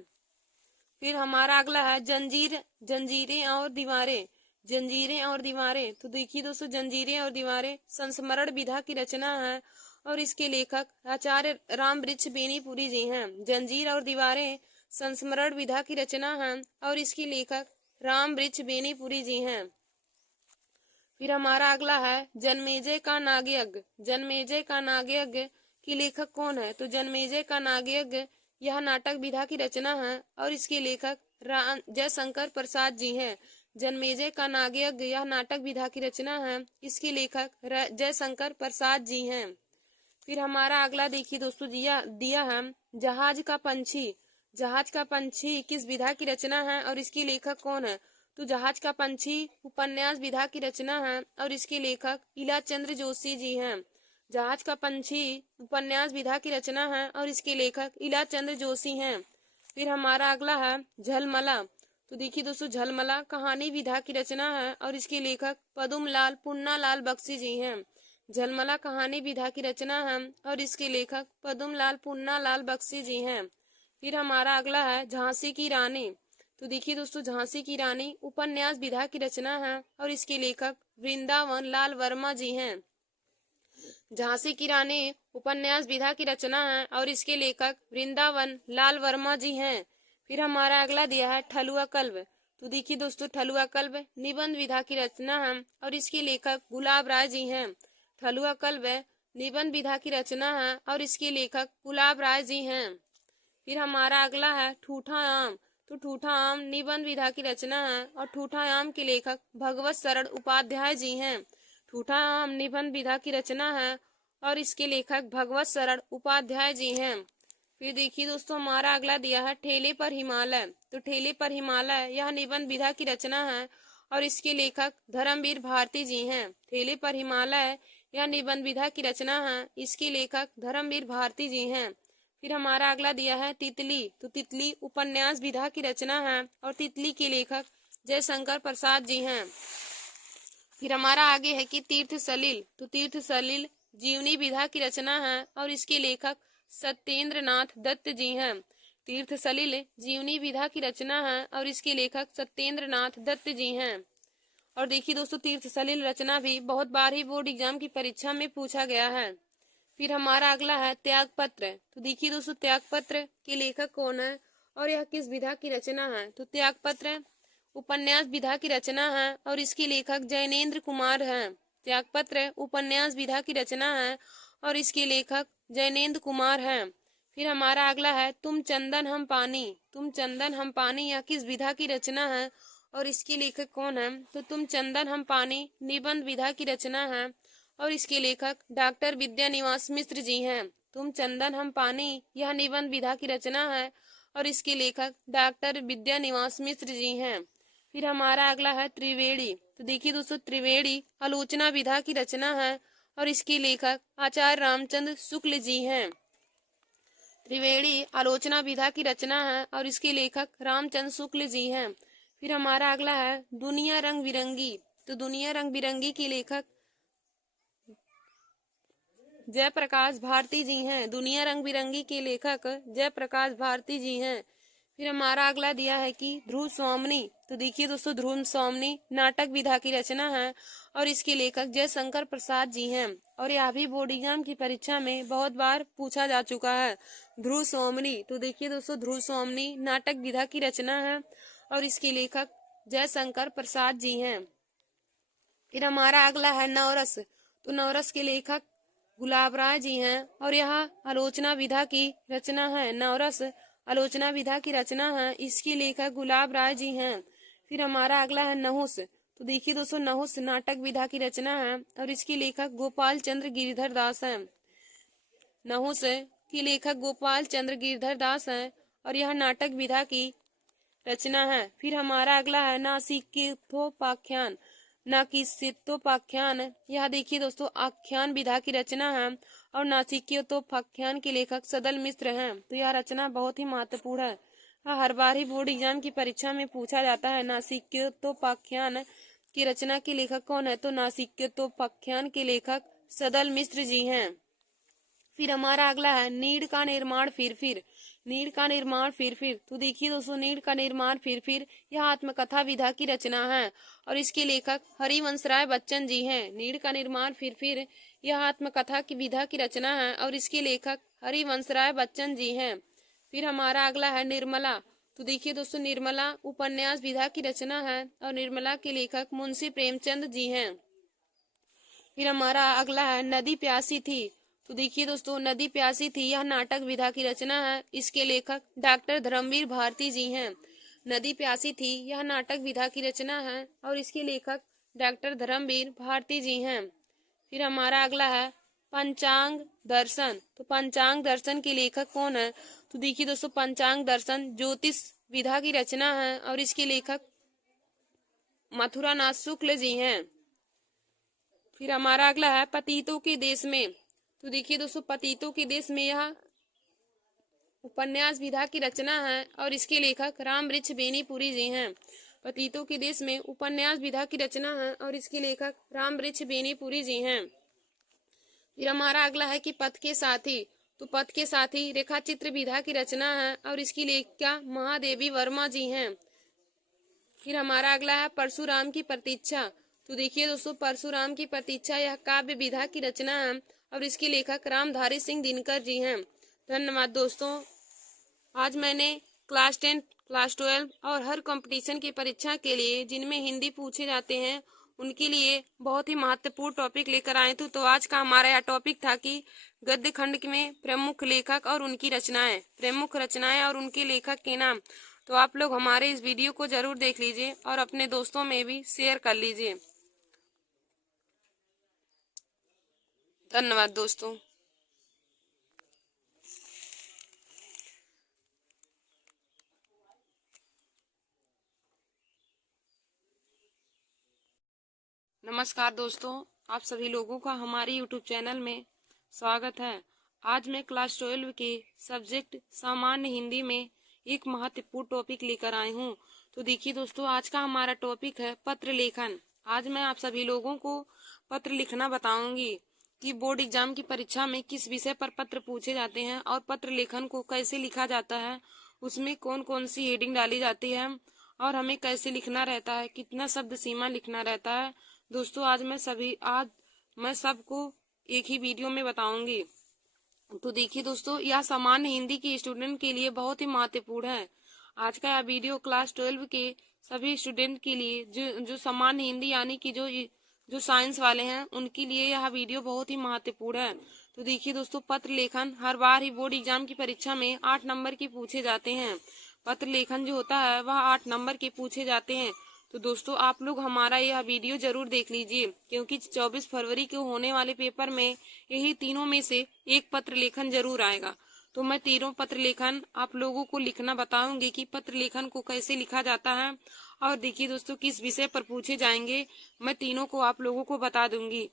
फिर हमारा अगला है जंजीरें और दीवारें। जंजीरें और दीवारें, तो देखिए दोस्तों जंजीरें और दीवारें संस्मरण विधा की रचना है और इसके लेखक आचार्य रामवृक्ष बेनीपुरी जी हैं। जंजीर और दीवारें संस्मरण विधा की रचना है और इसके लेखक रामवृक्ष बेनीपुरी जी हैं। फिर हमारा अगला है जन्मेजय का नागयज्ञ। जन्मेजय का नागयज्ञ की लेखक कौन है? तो जन्मेजय का नागयज्ञ यह नाटक विधा की रचना है और इसके लेखक जयशंकर प्रसाद जी हैं। जन्मेजय का नागयज्ञ यह नाटक विधा की रचना है, इसके लेखक जयशंकर प्रसाद जी हैं। फिर हमारा अगला देखिए दोस्तों दिया है जहाज का पंछी। जहाज का पंछी किस विधा की रचना है और इसके लेखक कौन है? तो जहाज का पंछी उपन्यास विधा की रचना है और इसके लेखक इलाचंद्र जोशी जी हैं। जहाज का पंछी उपन्यास विधा की रचना है और इसके लेखक इलाचंद्र जोशी हैं। फिर हमारा अगला है झलमला। तो देखिए दोस्तों झलमला कहानी विधा की रचना है और इसके लेखक पदुमलाल पुन्नालाल बख्शी जी हैं। झलमला कहानी विधा की रचना है और इसके लेखक पदुमलाल पुन्नालाल बख्शी जी हैं। फिर हमारा अगला है झांसी की रानी। तो देखिए दोस्तों झांसी की रानी उपन्यास विधा की रचना है और इसके लेखक वृंदावन लाल वर्मा जी हैं। झांसी की रानी उपन्यास विधा की रचना है और इसके लेखक वृंदावन लाल वर्मा जी हैं। फिर हमारा अगला दिया है ठलुआ कल्ब। तो देखिए दोस्तों, ठलुआ कल्ब निबंध विधा की रचना है और इसके लेखक गुलाब राय जी हैं। ठलुआ कल्ब निबंध विधा की रचना है और इसके लेखक गुलाब राय जी हैं। फिर हमारा अगला है ठूठा आम। तो ठूठा आम निबंध विधा की रचना है और ठूठा आम के लेखक भगवत शरण उपाध्याय जी हैं। ठूठा आम निबंध विधा की रचना है और इसके लेखक भगवत शरण उपाध्याय जी हैं। फिर देखिए दोस्तों, हमारा अगला दिया है ठेले पर हिमालय। तो ठेले पर हिमालय यह निबंध विधा की रचना है और इसके लेखक धर्मवीर भारती जी हैं। ठेले पर हिमालय यह निबंध विधा की रचना है, इसके लेखक धर्मवीर भारती जी हैं। फिर हमारा अगला दिया है तितली। तो तितली उपन्यास विधा की रचना है और तितली के लेखक जयशंकर प्रसाद जी हैं। फिर हमारा आगे है कि तीर्थ सलिल। तो तीर्थ सलिल जीवनी विधा की रचना है और इसके लेखक सत्येंद्र नाथ दत्त जी हैं। तीर्थ सलिल जीवनी विधा की रचना है और इसके लेखक सत्येंद्र नाथ दत्त जी हैं। और देखिए दोस्तों, तीर्थ सलिल रचना भी बहुत बार ही बोर्ड एग्जाम की परीक्षा में पूछा गया है। फिर हमारा अगला है त्याग पत्र। तो देखिए दोस्तों, त्याग पत्र के लेखक कौन है और यह किस विधा की रचना है। तो त्याग पत्र उपन्यास विधा की रचना है और इसके लेखक जैनेन्द्र कुमार हैं। त्यागपत्र उपन्यास विधा की रचना है और इसके लेखक जैनेन्द्र कुमार हैं। फिर हमारा अगला है तुम चंदन हम पानी। तुम चंदन हम पानी यह किस विधा की रचना है और इसके लेखक कौन है। तो तुम चंदन हम पानी निबंध विधा की रचना है और इसके लेखक डॉक्टर विद्यानिवास मिश्र जी हैं। तुम चंदन हम पानी यह निबंध विधा की रचना है और इसके लेखक डॉक्टर विद्यानिवास मिश्र जी हैं। फिर हमारा अगला है त्रिवेणी। तो देखिए दोस्तों, त्रिवेणी आलोचना विधा की रचना है और इसके लेखक आचार्य रामचंद्र शुक्ल जी हैं। त्रिवेणी आलोचना विधा की रचना है और इसके लेखक रामचंद्र शुक्ल जी हैं। फिर हमारा अगला है दुनिया रंग बिरंगी। तो दुनिया रंग बिरंगी के लेखक जयप्रकाश भारती जी हैं। दुनिया रंग बिरंगी के लेखक जयप्रकाश भारती जी हैं। फिर हमारा अगला दिया है कि ध्रुव स्वामिनी। तो देखिए दोस्तों, ध्रुव स्वामिनी नाटक विधा की रचना है और इसके लेखक जयशंकर प्रसाद जी हैं और यह भी बोर्ड एग्जाम की परीक्षा में बहुत बार पूछा जा चुका है। ध्रुव स्वामिनी। तो देखिए दोस्तों, ध्रुव स्वामिनी नाटक विधा की रचना है और इसके लेखक जयशंकर प्रसाद जी हैं। फिर हमारा अगला है नवरस। तो नवरस के लेखक गुलाब राय जी हैं और यह आलोचना विधा की रचना है। नवरस आलोचना विधा की रचना है, इसके लेखक गुलाब राय जी हैं। फिर हमारा अगला है नहुस। तो देखिए दोस्तों, नहुस नाटक विधा की रचना है और इसके लेखक गोपाल चंद्र गिरधर दास हैं। नहुस के लेखक गोपाल चंद्र गिरधर दास हैं और यह नाटक विधा की रचना है। फिर हमारा अगला है नासिकेतोपाख्यान। नासिकेतोपाख्यान यह देखिए दोस्तों आख्यान विधा की रचना है और नासिकेतोपाख्यान के लेखक सदल मिश्र हैं। तो यह रचना बहुत ही महत्वपूर्ण है, हर बार ही बोर्ड एग्जाम की परीक्षा में पूछा जाता है। नासिकेतोपाख्यान की रचना के लेखक कौन है। तो नासिकेतोपाख्यान के लेखक सदल मिश्र जी हैं। फिर हमारा अगला है नीड़ का निर्माण फिर। नीड़ का निर्माण फिर। तो देखिए दोस्तों, नीड़ का निर्माण फिर यह आत्मकथा विधा की रचना है और इसके लेखक हरिवंश राय बच्चन जी हैं। नीड़ का निर्माण फिर यह आत्मकथा की विधा की रचना है और इसके लेखक हरिवंश राय बच्चन जी हैं। फिर हमारा अगला है निर्मला। तो देखिए दोस्तों, निर्मला उपन्यास विधा की रचना है और निर्मला के लेखक मुंशी प्रेमचंद जी हैं। फिर हमारा अगला है नदी प्यासी थी। तो देखिए दोस्तों, नदी प्यासी थी यह नाटक विधा की रचना है, इसके लेखक डॉक्टर धर्मवीर भारती जी हैं। नदी प्यासी थी यह नाटक विधा की रचना है और इसके लेखक डॉक्टर धर्मवीर भारती जी हैं। फिर हमारा अगला है पंचांग दर्शन। तो पंचांग दर्शन के लेखक कौन है। तो देखिए दोस्तों, पंचांग दर्शन ज्योतिष विधा की रचना है और इसके लेखक मथुरा नाथ शुक्ल जी हैं। फिर हमारा अगला है पतितों के देश में। तो देखिए दोस्तों, पतितों के देश में यह उपन्यास विधा की रचना है और इसके लेखक राम वृक्ष बेनीपुरी जी हैं। पतितों के देश में उपन्यास विधा की रचना है और इसके लेखक राम वृक्ष बेनीपुरी जी हैं। फिर हमारा अगला है कि पथ के साथी। तो पथ के साथी रेखा चित्र विधा की रचना है और इसकी लेखिका महादेवी वर्मा जी हैं। फिर हमारा अगला है परशुराम की प्रतीक्षा। तो देखिए दोस्तों, परशुराम की प्रतीक्षा यह काव्य विधा की रचना है और इसके लेखक रामधारी सिंह दिनकर जी हैं। धन्यवाद दोस्तों। आज मैंने क्लास 10, क्लास 12 और हर कंपटीशन की परीक्षा के लिए जिनमें हिंदी पूछे जाते हैं उनके लिए बहुत ही महत्वपूर्ण टॉपिक लेकर आए थे। तो आज का हमारा यह टॉपिक था कि गद्य खंड में प्रमुख लेखक और उनकी रचनाएं, प्रमुख रचनाएं और उनके लेखक के नाम। तो आप लोग हमारे इस वीडियो को जरूर देख लीजिए और अपने दोस्तों में भी शेयर कर लीजिए। धन्यवाद दोस्तों। नमस्कार दोस्तों, आप सभी लोगों का हमारे यूट्यूब चैनल में स्वागत है। आज मैं क्लास 12 के सब्जेक्ट सामान्य हिंदी में एक महत्वपूर्ण टॉपिक लेकर आई हूँ। तो देखिए दोस्तों, आज का हमारा टॉपिक है पत्र लेखन। आज मैं आप सभी लोगों को पत्र लिखना बताऊंगी कि बोर्ड एग्जाम की परीक्षा में किस विषय पर पत्र पूछे जाते हैं और पत्र लेखन को कैसे लिखा जाता है, उसमें कौन कौन सी हेडिंग डाली जाती है और हमें कैसे लिखना रहता है, कितना शब्द सीमा लिखना रहता है। दोस्तों आज मैं सबको एक ही वीडियो में बताऊंगी। तो देखिए दोस्तों, यह सामान्य हिंदी के स्टूडेंट के लिए बहुत ही महत्वपूर्ण है। आज का यह वीडियो क्लास 12 के सभी स्टूडेंट के लिए जो सामान्य हिंदी यानी कि जो साइंस वाले हैं उनके लिए यह वीडियो बहुत ही महत्वपूर्ण है। तो देखिए दोस्तों, पत्र लेखन हर बार ही बोर्ड एग्जाम की परीक्षा में 8 नंबर के पूछे जाते हैं। पत्र लेखन जो होता है वह 8 नंबर के पूछे जाते हैं। तो दोस्तों आप लोग हमारा यह वीडियो जरूर देख लीजिए, क्योंकि 24 फरवरी को होने वाले पेपर में यही तीनों में से एक पत्र लेखन जरूर आएगा। तो मैं तीनों पत्र लेखन आप लोगों को लिखना बताऊंगी कि पत्र लेखन को कैसे लिखा जाता है और देखिए दोस्तों किस विषय पर पूछे जाएंगे, मैं तीनों को आप लोगों को बता दूंगी।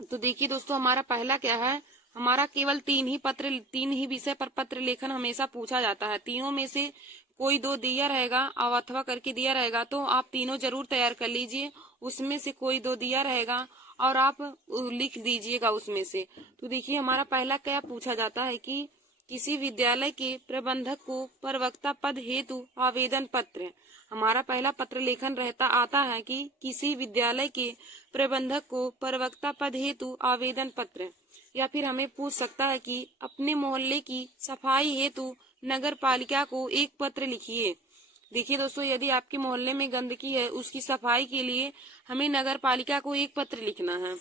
तो देखिए दोस्तों, हमारा पहला क्या है, हमारा केवल 3 ही विषय पर पत्र लेखन हमेशा पूछा जाता है। तीनों में से कोई 2 दिया रहेगा और अथवा करके दिया रहेगा, तो आप तीनों जरूर तैयार कर लीजिए। उसमें से कोई 2 दिया रहेगा और आप लिख दीजिएगा उसमें से। तो देखिए हमारा पहला क्या पूछा जाता है कि किसी विद्यालय के प्रबंधक को प्रवक्ता पद हेतु आवेदन पत्र। हमारा पहला पत्र लेखन आता है कि किसी विद्यालय के प्रबंधक को प्रवक्ता पद हेतु आवेदन पत्र। या फिर हमें पूछ सकता है कि अपने मोहल्ले की सफाई हेतु नगर पालिका को एक पत्र लिखिए। देखिए दोस्तों, यदि आपके मोहल्ले में गंदगी है उसकी सफाई के लिए हमें नगर पालिका को एक पत्र लिखना है,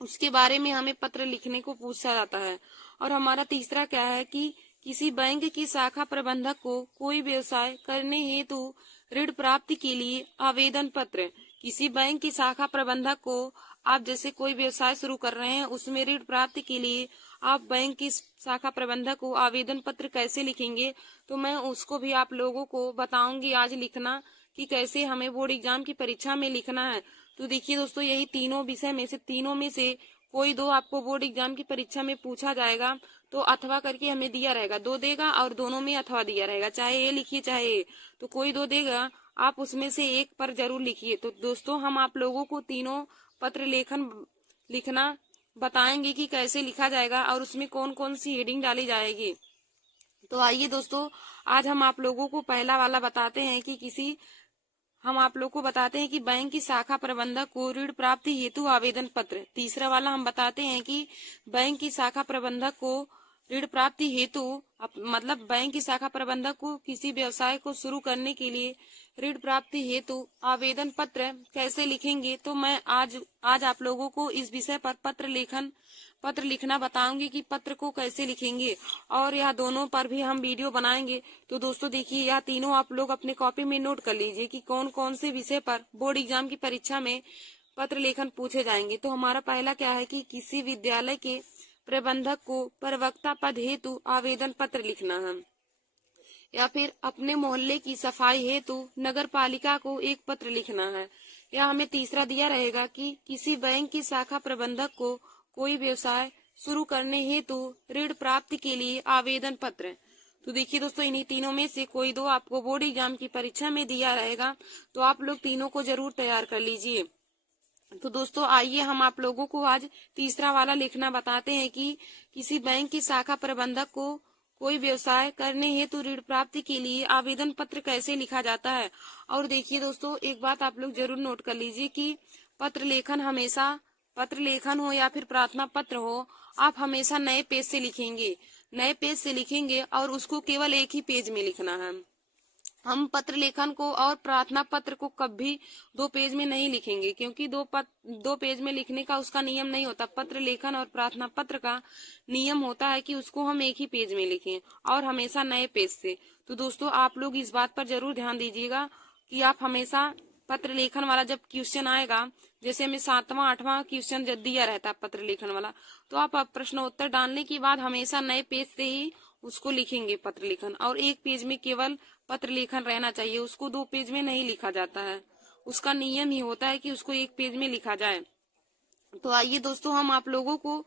उसके बारे में हमें पत्र लिखने को पूछा जाता है। और हमारा तीसरा क्या है कि किसी बैंक की शाखा प्रबंधक को कोई व्यवसाय करने हेतु ऋण प्राप्ति के लिए आवेदन पत्र। किसी बैंक की शाखा प्रबंधक को आप जैसे कोई व्यवसाय शुरू कर रहे हैं उसमें ऋण प्राप्ति के लिए आप बैंक की शाखा प्रबंधक को आवेदन पत्र कैसे लिखेंगे, तो मैं उसको भी आप लोगों को बताऊंगी आज लिखना कि कैसे हमें बोर्ड एग्जाम की परीक्षा में लिखना है। तो देखिए दोस्तों, यही तीनों विषय में से तीनों में से कोई 2 आपको बोर्ड एग्जाम की परीक्षा में पूछा जाएगा। तो अथवा करके हमें दिया रहेगा, 2 देगा और दोनों में अथवा दिया रहेगा, चाहे ए लिखिए चाहे ए। तो कोई 2 देगा, आप उसमें से एक पर जरूर लिखिए। तो दोस्तों हम आप लोगों को तीनों पत्र लेखन लिखना बताएंगे कि कैसे लिखा जाएगा और उसमें कौन कौन सी हेडिंग डाली जाएगी। तो आइए दोस्तों, आज हम आप लोगों को पहला वाला बताते हैं कि हम आप लोग को बताते हैं कि बैंक की शाखा प्रबंधक को ऋण प्राप्ति हेतु आवेदन पत्र। तीसरा वाला हम बताते हैं कि बैंक की शाखा प्रबंधक को ऋण प्राप्ति हेतु मतलब बैंक की शाखा प्रबंधक को किसी व्यवसाय को शुरू करने के लिए ऋण प्राप्ति हेतु आवेदन पत्र कैसे लिखेंगे। तो मैं आज आप लोगों को इस विषय पर पत्र लिखना बताऊंगी कि पत्र को कैसे लिखेंगे, और यह दोनों पर भी हम वीडियो बनाएंगे। तो दोस्तों देखिए, यह तीनों आप लोग अपने कॉपी में नोट कर लीजिए कि कौन कौन से विषय पर बोर्ड एग्जाम की परीक्षा में पत्र लेखन पूछे जाएंगे। तो हमारा पहला क्या है कि किसी विद्यालय के प्रबंधक को प्रवक्ता पद हेतु आवेदन पत्र लिखना है। या फिर अपने मोहल्ले की सफाई हेतु नगर पालिका को एक पत्र लिखना है। या हमें तीसरा दिया रहेगा कि किसी बैंक की शाखा प्रबंधक को कोई व्यवसाय शुरू करने हेतु ऋण प्राप्ति के लिए आवेदन पत्र। तो देखिए दोस्तों, इन्हीं तीनों में से कोई 2 आपको बोर्ड एग्जाम की परीक्षा में दिया रहेगा, तो आप लोग तीनों को जरूर तैयार कर लीजिए। तो दोस्तों आइए हम आप लोगों को आज तीसरा वाला लिखना बताते हैं कि किसी बैंक की शाखा प्रबंधक को कोई व्यवसाय करने हेतु ऋण प्राप्ति के लिए आवेदन पत्र कैसे लिखा जाता है। और देखिए दोस्तों, एक बात आप लोग जरूर नोट कर लीजिए कि पत्र लेखन हमेशा पत्र लेखन हो या फिर प्रार्थना पत्र हो, आप हमेशा नए पेज से लिखेंगे। नए पेज से लिखेंगे और उसको केवल एक ही पेज में लिखना है। हम पत्र लेखन को और प्रार्थना पत्र को कभी 2 पेज में नहीं लिखेंगे, क्योंकि 2 पेज में लिखने का उसका नियम नहीं होता। पत्र लेखन और प्रार्थना पत्र का नियम होता है कि उसको हम एक ही पेज में लिखें और हमेशा नए पेज से। तो दोस्तों, आप लोग इस बात पर जरूर ध्यान दीजिएगा कि आप हमेशा पत्र लेखन वाला जब क्वेश्चन आएगा, जैसे हमें 7वां 8वां क्वेश्चन जब दिया रहता है पत्र लेखन वाला, तो आप प्रश्नोत्तर डालने के बाद हमेशा नए पेज से ही उसको लिखेंगे पत्र लेखन, और एक पेज में केवल पत्र लेखन रहना चाहिए, उसको 2 पेज में नहीं लिखा जाता है। उसका नियम ही होता है कि उसको एक पेज में लिखा जाए। तो आइए दोस्तों, हम आप लोगों को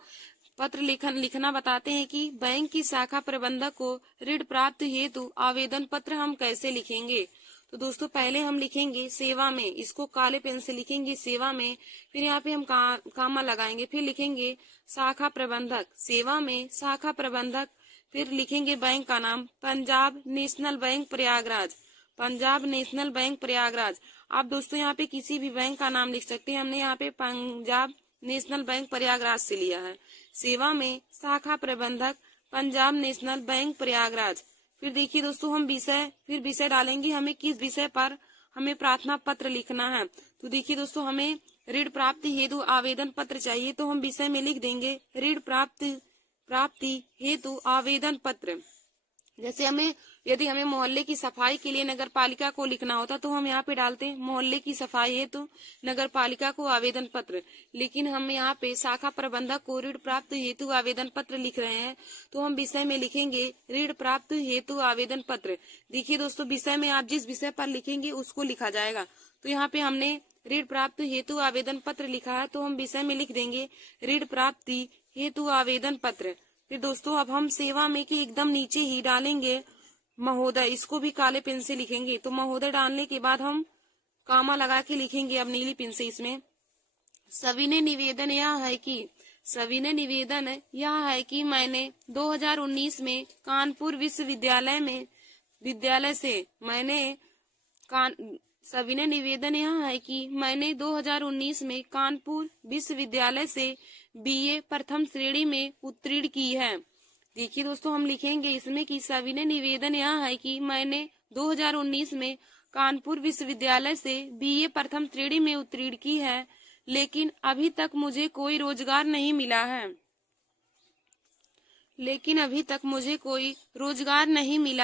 पत्र लेखन लिखना बताते हैं कि बैंक की शाखा प्रबंधक को ऋण प्राप्त हेतु आवेदन पत्र हम कैसे लिखेंगे। तो दोस्तों, पहले हम लिखेंगे सेवा में, इसको काले पेन से लिखेंगे सेवा में, फिर यहाँ पे हम कामा लगाएंगे, फिर लिखेंगे शाखा प्रबंधक, सेवा में शाखा प्रबंधक, फिर लिखेंगे बैंक का नाम Punjab national bank Prayagraj, Punjab national bank Prayagraj. आप दोस्तों यहाँ पे किसी भी बैंक का नाम लिख सकते हैं, हमने यहाँ पे पंजाब नेशनल बैंक प्रयागराज से लिया है। सेवा में शाखा प्रबंधक पंजाब नेशनल बैंक प्रयागराज। फिर देखिए दोस्तों, हम विषय डालेंगे, हमें किस विषय पर हमें प्रार्थना पत्र लिखना है। तो देखिए दोस्तों, हमें ऋण प्राप्ति हेतु आवेदन पत्र चाहिए, तो हम विषय में लिख देंगे ऋण प्राप्ति हेतु आवेदन पत्र। जैसे यदि हमें मोहल्ले की सफाई के लिए नगर पालिका को लिखना होता, तो हम यहाँ पे डालते हैं मोहल्ले की सफाई हेतु नगर पालिका को आवेदन पत्र। लेकिन हम यहाँ पे शाखा प्रबंधक को ऋण प्राप्त हेतु आवेदन पत्र लिख रहे हैं, तो हम विषय में लिखेंगे ऋण प्राप्त हेतु आवेदन पत्र। देखिए दोस्तों, विषय में आप जिस विषय पर लिखेंगे उसको लिखा जाएगा। तो यहाँ पे हमने ऋण प्राप्त हेतु आवेदन पत्र लिखा है, तो हम विषय में लिख देंगे ऋण प्राप्ति हेतु आवेदन पत्र। फिर दोस्तों, अब हम सेवा में के एकदम नीचे ही डालेंगे महोदय, इसको भी काले पेन से लिखेंगे। तो महोदय डालने के बाद हम कामा लगा के लिखेंगे अब नीली पेन से इसमें सविनय निवेदन यह है कि मैंने 2019 में कानपुर विश्वविद्यालय से सविनय निवेदन यह है कि मैंने 2019 में कानपुर विश्वविद्यालय से बीए प्रथम श्रेणी में उत्तीर्ण की है। देखिए दोस्तों, हम लिखेंगे इसमें कि सविनय निवेदन यह है कि मैंने 2019 में कानपुर विश्वविद्यालय से बीए प्रथम श्रेणी में उत्तीर्ण की है, लेकिन अभी तक मुझे कोई रोजगार नहीं मिला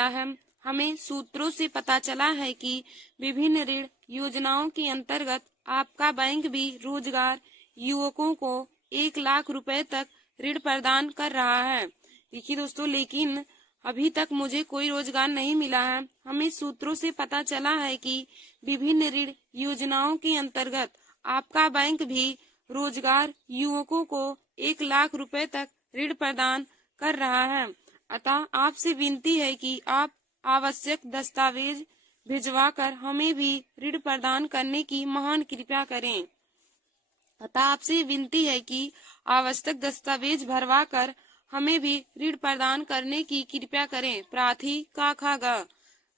है। हमें सूत्रों से पता चला है कि विभिन्न ऋण योजनाओं के अंतर्गत आपका बैंक भी रोजगार युवकों को 1 लाख रुपए तक ऋण प्रदान कर रहा है। देखिए दोस्तों, लेकिन अभी तक मुझे कोई रोजगार नहीं मिला है। हमें सूत्रों से पता चला है कि विभिन्न ऋण योजनाओं के अंतर्गत आपका बैंक भी रोजगार युवकों को 1 लाख रुपए तक ऋण प्रदान कर रहा है। अतः आपसे विनती है कि आप आवश्यक दस्तावेज भिजवाकर हमें भी ऋण प्रदान करने की महान कृपा करें। अतः आपसे विनती है कि आवश्यक दस्तावेज भरवाकर हमें भी ऋण प्रदान करने की कृपया करें। प्रार्थी काखागा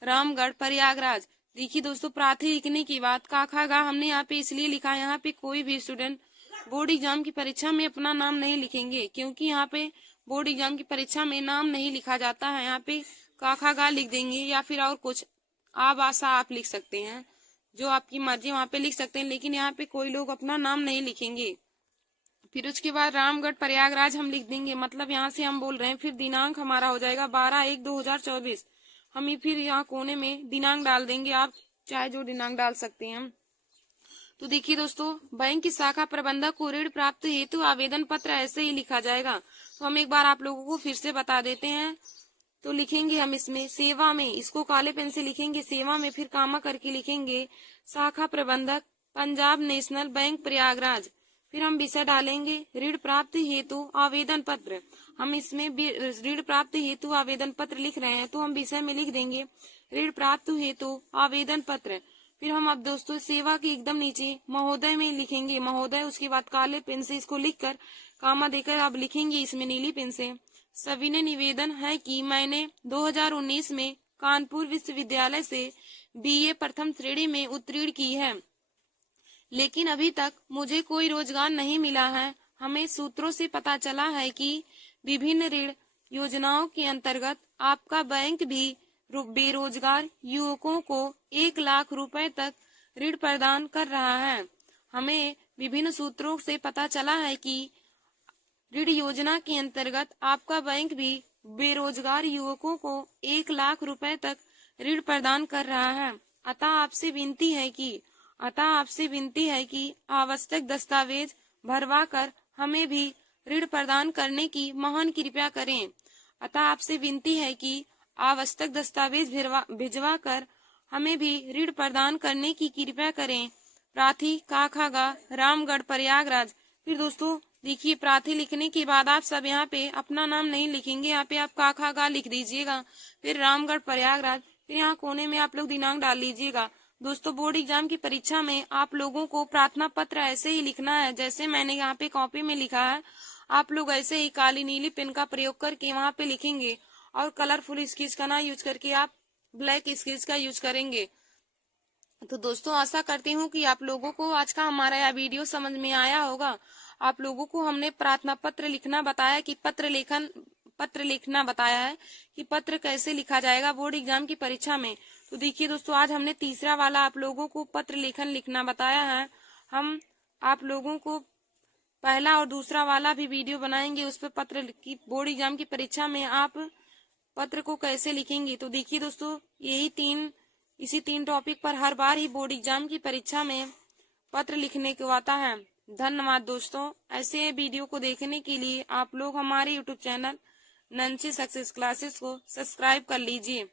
रामगढ़ प्रयागराज। देखिए दोस्तों, प्रार्थी लिखने की बाद काखागा हमने यहाँ पे इसलिए लिखा है, यहाँ पे कोई भी स्टूडेंट बोर्ड एग्जाम की परीक्षा में अपना नाम नहीं लिखेंगे, क्योंकि यहाँ पे बोर्ड एग्जाम की परीक्षा में नाम नहीं लिखा जाता है। यहाँ पे काखागा लिख देंगे या फिर और कुछ आबासा आप लिख सकते हैं, जो आपकी मर्जी वहाँ पे लिख सकते हैं, लेकिन यहाँ पे कोई लोग अपना नाम नहीं लिखेंगे। फिर उसके बाद रामगढ़ प्रयागराज हम लिख देंगे, मतलब यहाँ से हम बोल रहे हैं। फिर दिनांक हमारा हो जाएगा 12/1/2024। हम फिर यहाँ कोने में दिनांक डाल देंगे, आप चाहे जो दिनांक डाल सकते हैं। तो देखिए दोस्तों, बैंक की शाखा प्रबंधक को ऋण प्राप्त हेतु आवेदन पत्र ऐसे ही लिखा जाएगा। तो हम एक बार आप लोगों को फिर से बता देते हैं। तो लिखेंगे हम इसमें सेवा में, इसको काले पेन से लिखेंगे सेवा में, फिर कामा करके लिखेंगे शाखा प्रबंधक पंजाब नेशनल बैंक प्रयागराज। फिर हम विषय डालेंगे ऋण प्राप्त हेतु आवेदन पत्र। हम इसमें ऋण प्राप्त हेतु आवेदन पत्र लिख रहे हैं, तो हम विषय में लिख देंगे ऋण प्राप्त हेतु आवेदन पत्र। फिर हम अब दोस्तों सेवा के एकदम नीचे महोदय में लिखेंगे महोदय, उसके बाद काले पेन से इसको लिखकर कामा देकर अब लिखेंगे इसमें नीली पेन से सविनय निवेदन है कि मैंने 2019 में कानपुर विश्वविद्यालय से बीए प्रथम श्रेणी में उत्तीर्ण की है, लेकिन अभी तक मुझे कोई रोजगार नहीं मिला है। हमें सूत्रों से पता चला है कि विभिन्न ऋण योजनाओं के अंतर्गत आपका बैंक भी बेरोजगार युवकों को 1 लाख रुपए तक ऋण प्रदान कर रहा है। हमें विभिन्न सूत्रों से पता चला है कि ऋण योजना के अंतर्गत आपका बैंक भी बेरोजगार युवकों को 1 लाख रुपए तक ऋण प्रदान कर रहा है। अतः आपसे विनती है कि आवश्यक दस्तावेज भरवा कर हमें भी ऋण प्रदान करने की महान कृपया करें। अतः आपसे विनती है कि आवश्यक दस्तावेज भिजवा कर हमें भी ऋण प्रदान करने की कृपया करें। प्रार्थी काखागा, रामगढ़, प्रयागराज। फिर दोस्तों देखिए, प्रार्थी लिखने के बाद आप सब यहाँ पे अपना नाम नहीं लिखेंगे, यहाँ पे आप काखागा लिख दीजिएगा, फिर रामगढ़, प्रयागराज, फिर यहाँ कोने में आप लोग दिनांक डाल लीजिएगा। दोस्तों बोर्ड एग्जाम की परीक्षा में आप लोगों को प्रार्थना पत्र ऐसे ही लिखना है जैसे मैंने यहाँ पे कॉपी में लिखा है। आप लोग ऐसे ही काली नीली पेन का प्रयोग करके वहाँ पे लिखेंगे और कलरफुल स्केच का ना यूज करके आप ब्लैक स्केच का यूज करेंगे। तो दोस्तों आशा करती हूँ कि आप लोगों को आज का हमारा यह वीडियो समझ में आया होगा। आप लोगों को हमने प्रार्थना पत्र लिखना बताया कि पत्र लिखना बताया है कि पत्र कैसे लिखा जाएगा बोर्ड एग्जाम की परीक्षा में। तो देखिए दोस्तों, आज हमने तीसरा वाला आप लोगों को पत्र लेखन लिखना बताया है। हम आप लोगों को पहला और दूसरा वाला भी वीडियो बनाएंगे, उस पर पत्र की बोर्ड एग्जाम की परीक्षा में आप पत्र को कैसे लिखेंगे। तो देखिए दोस्तों, इसी तीन टॉपिक पर हर बार ही बोर्ड एग्जाम की परीक्षा में पत्र लिखने को आता है। धन्यवाद दोस्तों। ऐसे वीडियो को देखने के लिए आप लोग हमारे YouTube channel Nancy success classes को सब्सक्राइब कर लीजिए।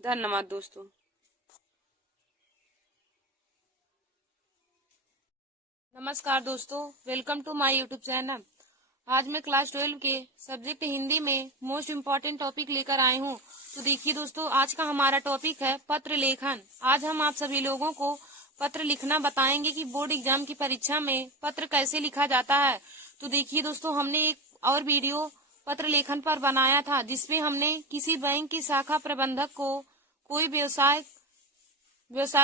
धन्यवाद दोस्तों। नमस्कार दोस्तों, welcome to my YouTube channel. आज मैं क्लास 12 के सब्जेक्ट हिंदी में मोस्ट इम्पोर्टेंट टॉपिक लेकर आई हूँ। तो देखिए दोस्तों, आज का हमारा टॉपिक है पत्र लेखन। आज हम आप सभी लोगों को पत्र लिखना बताएंगे कि बोर्ड एग्जाम की परीक्षा में पत्र कैसे लिखा जाता है। तो देखिए दोस्तों, हमने एक और वीडियो पत्र लेखन पर बनाया था जिसमें हमने किसी बैंक की शाखा प्रबंधक को कोई व्यवसाय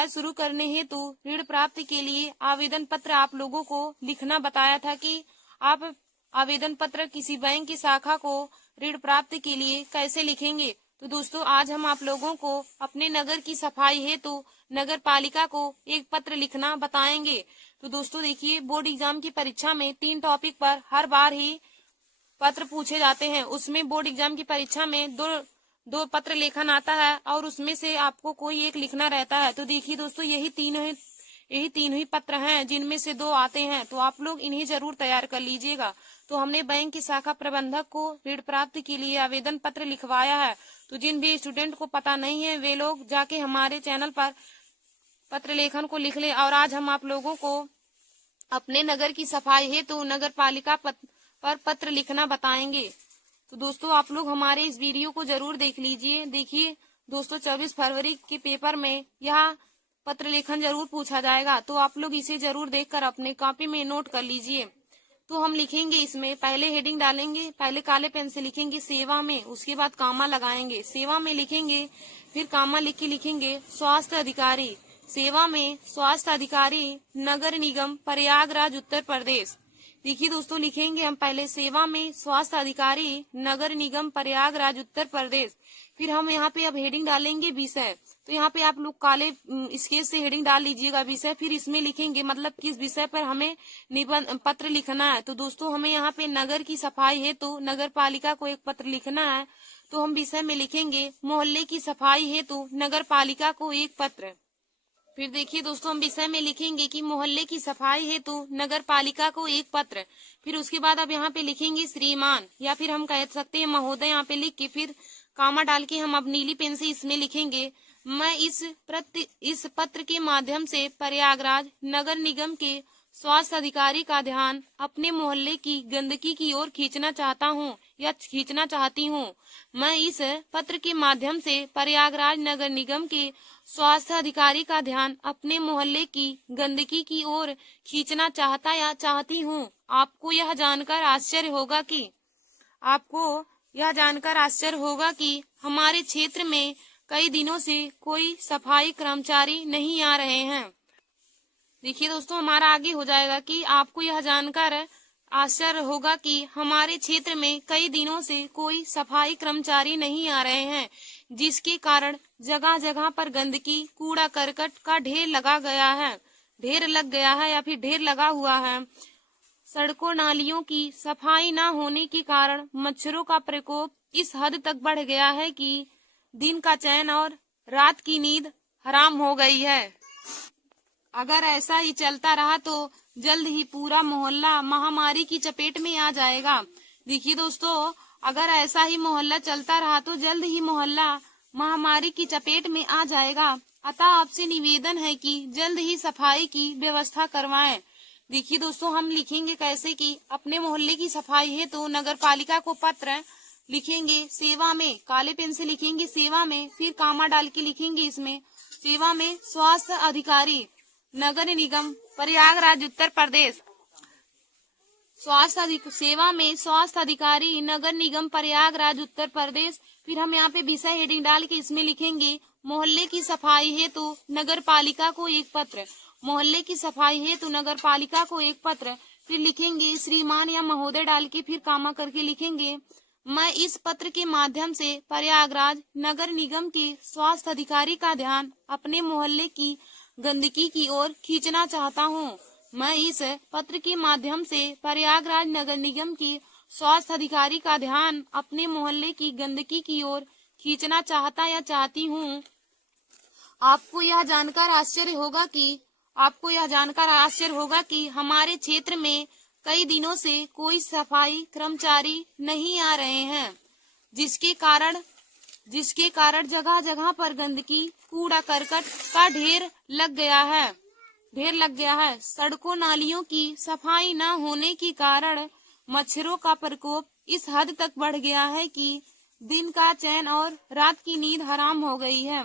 शुरू करने हेतु ऋण प्राप्ति के लिए आवेदन पत्र आप लोगों को लिखना बताया था कि आप आवेदन पत्र किसी बैंक की शाखा को ऋण प्राप्ति के लिए कैसे लिखेंगे। तो दोस्तों आज हम आप लोगों को अपने नगर की सफाई हेतु नगर पालिका को एक पत्र लिखना बताएंगे। तो दोस्तों देखिए, बोर्ड एग्जाम की परीक्षा में 3 टॉपिक पर हर बार ही पत्र पूछे जाते हैं। उसमें बोर्ड एग्जाम की परीक्षा में दो पत्र लेखन आता है और उसमें से आपको कोई एक लिखना रहता है। तो देखिए दोस्तों, यही तीन ही पत्र हैं जिनमें से 2 आते हैं, तो आप लोग इन्हें जरूर तैयार कर लीजिएगा। तो हमने बैंक की शाखा प्रबंधक को ऋण प्राप्ति के लिए आवेदन पत्र लिखवाया है। तो जिन भी स्टूडेंट को पता नहीं है वे लोग जाके हमारे चैनल पर पत्र लेखन को लिख ले। और आज हम आप लोगों को अपने नगर की सफाई हेतु नगर पालिका पर पत्र लिखना बताएंगे। तो दोस्तों आप लोग हमारे इस वीडियो को जरूर देख लीजिए। देखिए दोस्तों, 24 फरवरी के पेपर में यह पत्र लेखन जरूर पूछा जाएगा, तो आप लोग इसे जरूर देखकर अपने कॉपी में नोट कर लीजिए। तो हम लिखेंगे, इसमें पहले हेडिंग डालेंगे, पहले काले पेन से लिखेंगे सेवा में, उसके बाद कामा लगाएंगे, सेवा में लिखेंगे, फिर कामा लिख के लिखेंगे स्वास्थ्य अधिकारी। सेवा में स्वास्थ्य अधिकारी नगर निगम प्रयागराज उत्तर प्रदेश। देखिए दोस्तों, लिखेंगे हम पहले सेवा में स्वास्थ्य अधिकारी नगर निगम प्रयागराज उत्तर प्रदेश। फिर हम यहाँ पे अब हेडिंग डालेंगे विषय। तो यहाँ पे आप लोग काले स्केच से हेडिंग डाल लीजिएगा विषय। फिर इसमें लिखेंगे मतलब किस विषय पर हमें निबंध पत्र लिखना है। तो दोस्तों हमें यहाँ पे नगर की सफाई है तो नगर पालिका को एक पत्र लिखना है। तो हम विषय में लिखेंगे मोहल्ले की सफाई हेतु नगर पालिका को एक पत्र। फिर देखिए दोस्तों, हम विषय में लिखेंगे कि मोहल्ले की सफाई हेतु नगर पालिका को एक पत्र। फिर उसके बाद अब यहाँ पे लिखेंगे श्रीमान, या फिर हम कह सकते हैं महोदय। यहाँ पे लिख के फिर कामा डाल के हम अब नीली पेन से इसमें लिखेंगे, मैं इस पत्र के माध्यम से प्रयागराज नगर निगम के स्वास्थ्य अधिकारी का ध्यान अपने मोहल्ले की गंदगी की ओर खींचना चाहता हूँ या खींचना चाहती हूँ। मैं इस पत्र के माध्यम से प्रयागराज नगर निगम के स्वास्थ्य अधिकारी का ध्यान अपने मोहल्ले की गंदगी की ओर खींचना चाहता या चाहती हूँ। आपको यह जानकर आश्चर्य होगा कि हमारे क्षेत्र में कई दिनों से कोई सफाई कर्मचारी नहीं आ रहे हैं। देखिए दोस्तों, हमारा आगे हो जाएगा कि आपको यह जानकर आश्चर्य होगा कि हमारे क्षेत्र में कई दिनों से कोई सफाई कर्मचारी नहीं आ रहे हैं, जिसके कारण जगह जगह पर गंदगी, कूड़ा करकट का ढेर लग गया है या फिर ढेर लगा हुआ है। सड़कों नालियों की सफाई न होने के कारण मच्छरों का प्रकोप इस हद तक बढ़ गया है कि दिन का चैन और रात की नींद हराम हो गई है। अगर ऐसा ही चलता रहा तो जल्द ही पूरा मोहल्ला महामारी की चपेट में आ जाएगा। देखिए दोस्तों, अगर ऐसा ही मोहल्ला चलता रहा तो जल्द ही मोहल्ला महामारी की चपेट में आ जाएगा। अतः आपसे निवेदन है कि जल्द ही सफाई की व्यवस्था करवाएं। देखिए दोस्तों, हम लिखेंगे कैसे कि अपने मोहल्ले की सफाई है तो नगर पालिका को पत्र लिखेंगे सेवा में, काले पेन से लिखेंगे सेवा में, फिर कामा डाल के लिखेंगे इसमें सेवा में स्वास्थ्य अधिकारी नगर निगम प्रयागराज उत्तर प्रदेश। सेवा में स्वास्थ्य अधिकारी नगर निगम प्रयागराज उत्तर प्रदेश। फिर हम यहाँ पे विषय हेडिंग डाल के इसमें लिखेंगे मोहल्ले की सफाई है तो नगर पालिका को एक पत्र। मोहल्ले की सफाई है तो नगर पालिका को एक पत्र। फिर लिखेंगे श्रीमान या महोदय डाल के फिर कामा करके लिखेंगे मैं इस पत्र के माध्यम से प्रयागराज नगर निगम के स्वास्थ्य अधिकारी का ध्यान अपने मोहल्ले की गंदगी की ओर खींचना चाहता हूँ। मैं इस पत्र के माध्यम से प्रयागराज नगर निगम के स्वास्थ्य अधिकारी का ध्यान अपने मोहल्ले की गंदगी की ओर खींचना चाहता या चाहती हूँ। आपको यह जानकर आश्चर्य होगा कि हमारे क्षेत्र में कई दिनों से कोई सफाई कर्मचारी नहीं आ रहे हैं, जिसके कारण जगह जगह पर गंदगी, कूड़ा करकट का ढेर लग गया है। सड़कों नालियों की सफाई न होने के कारण मच्छरों का प्रकोप इस हद तक बढ़ गया है कि दिन का चैन और रात की नींद हराम हो गई है।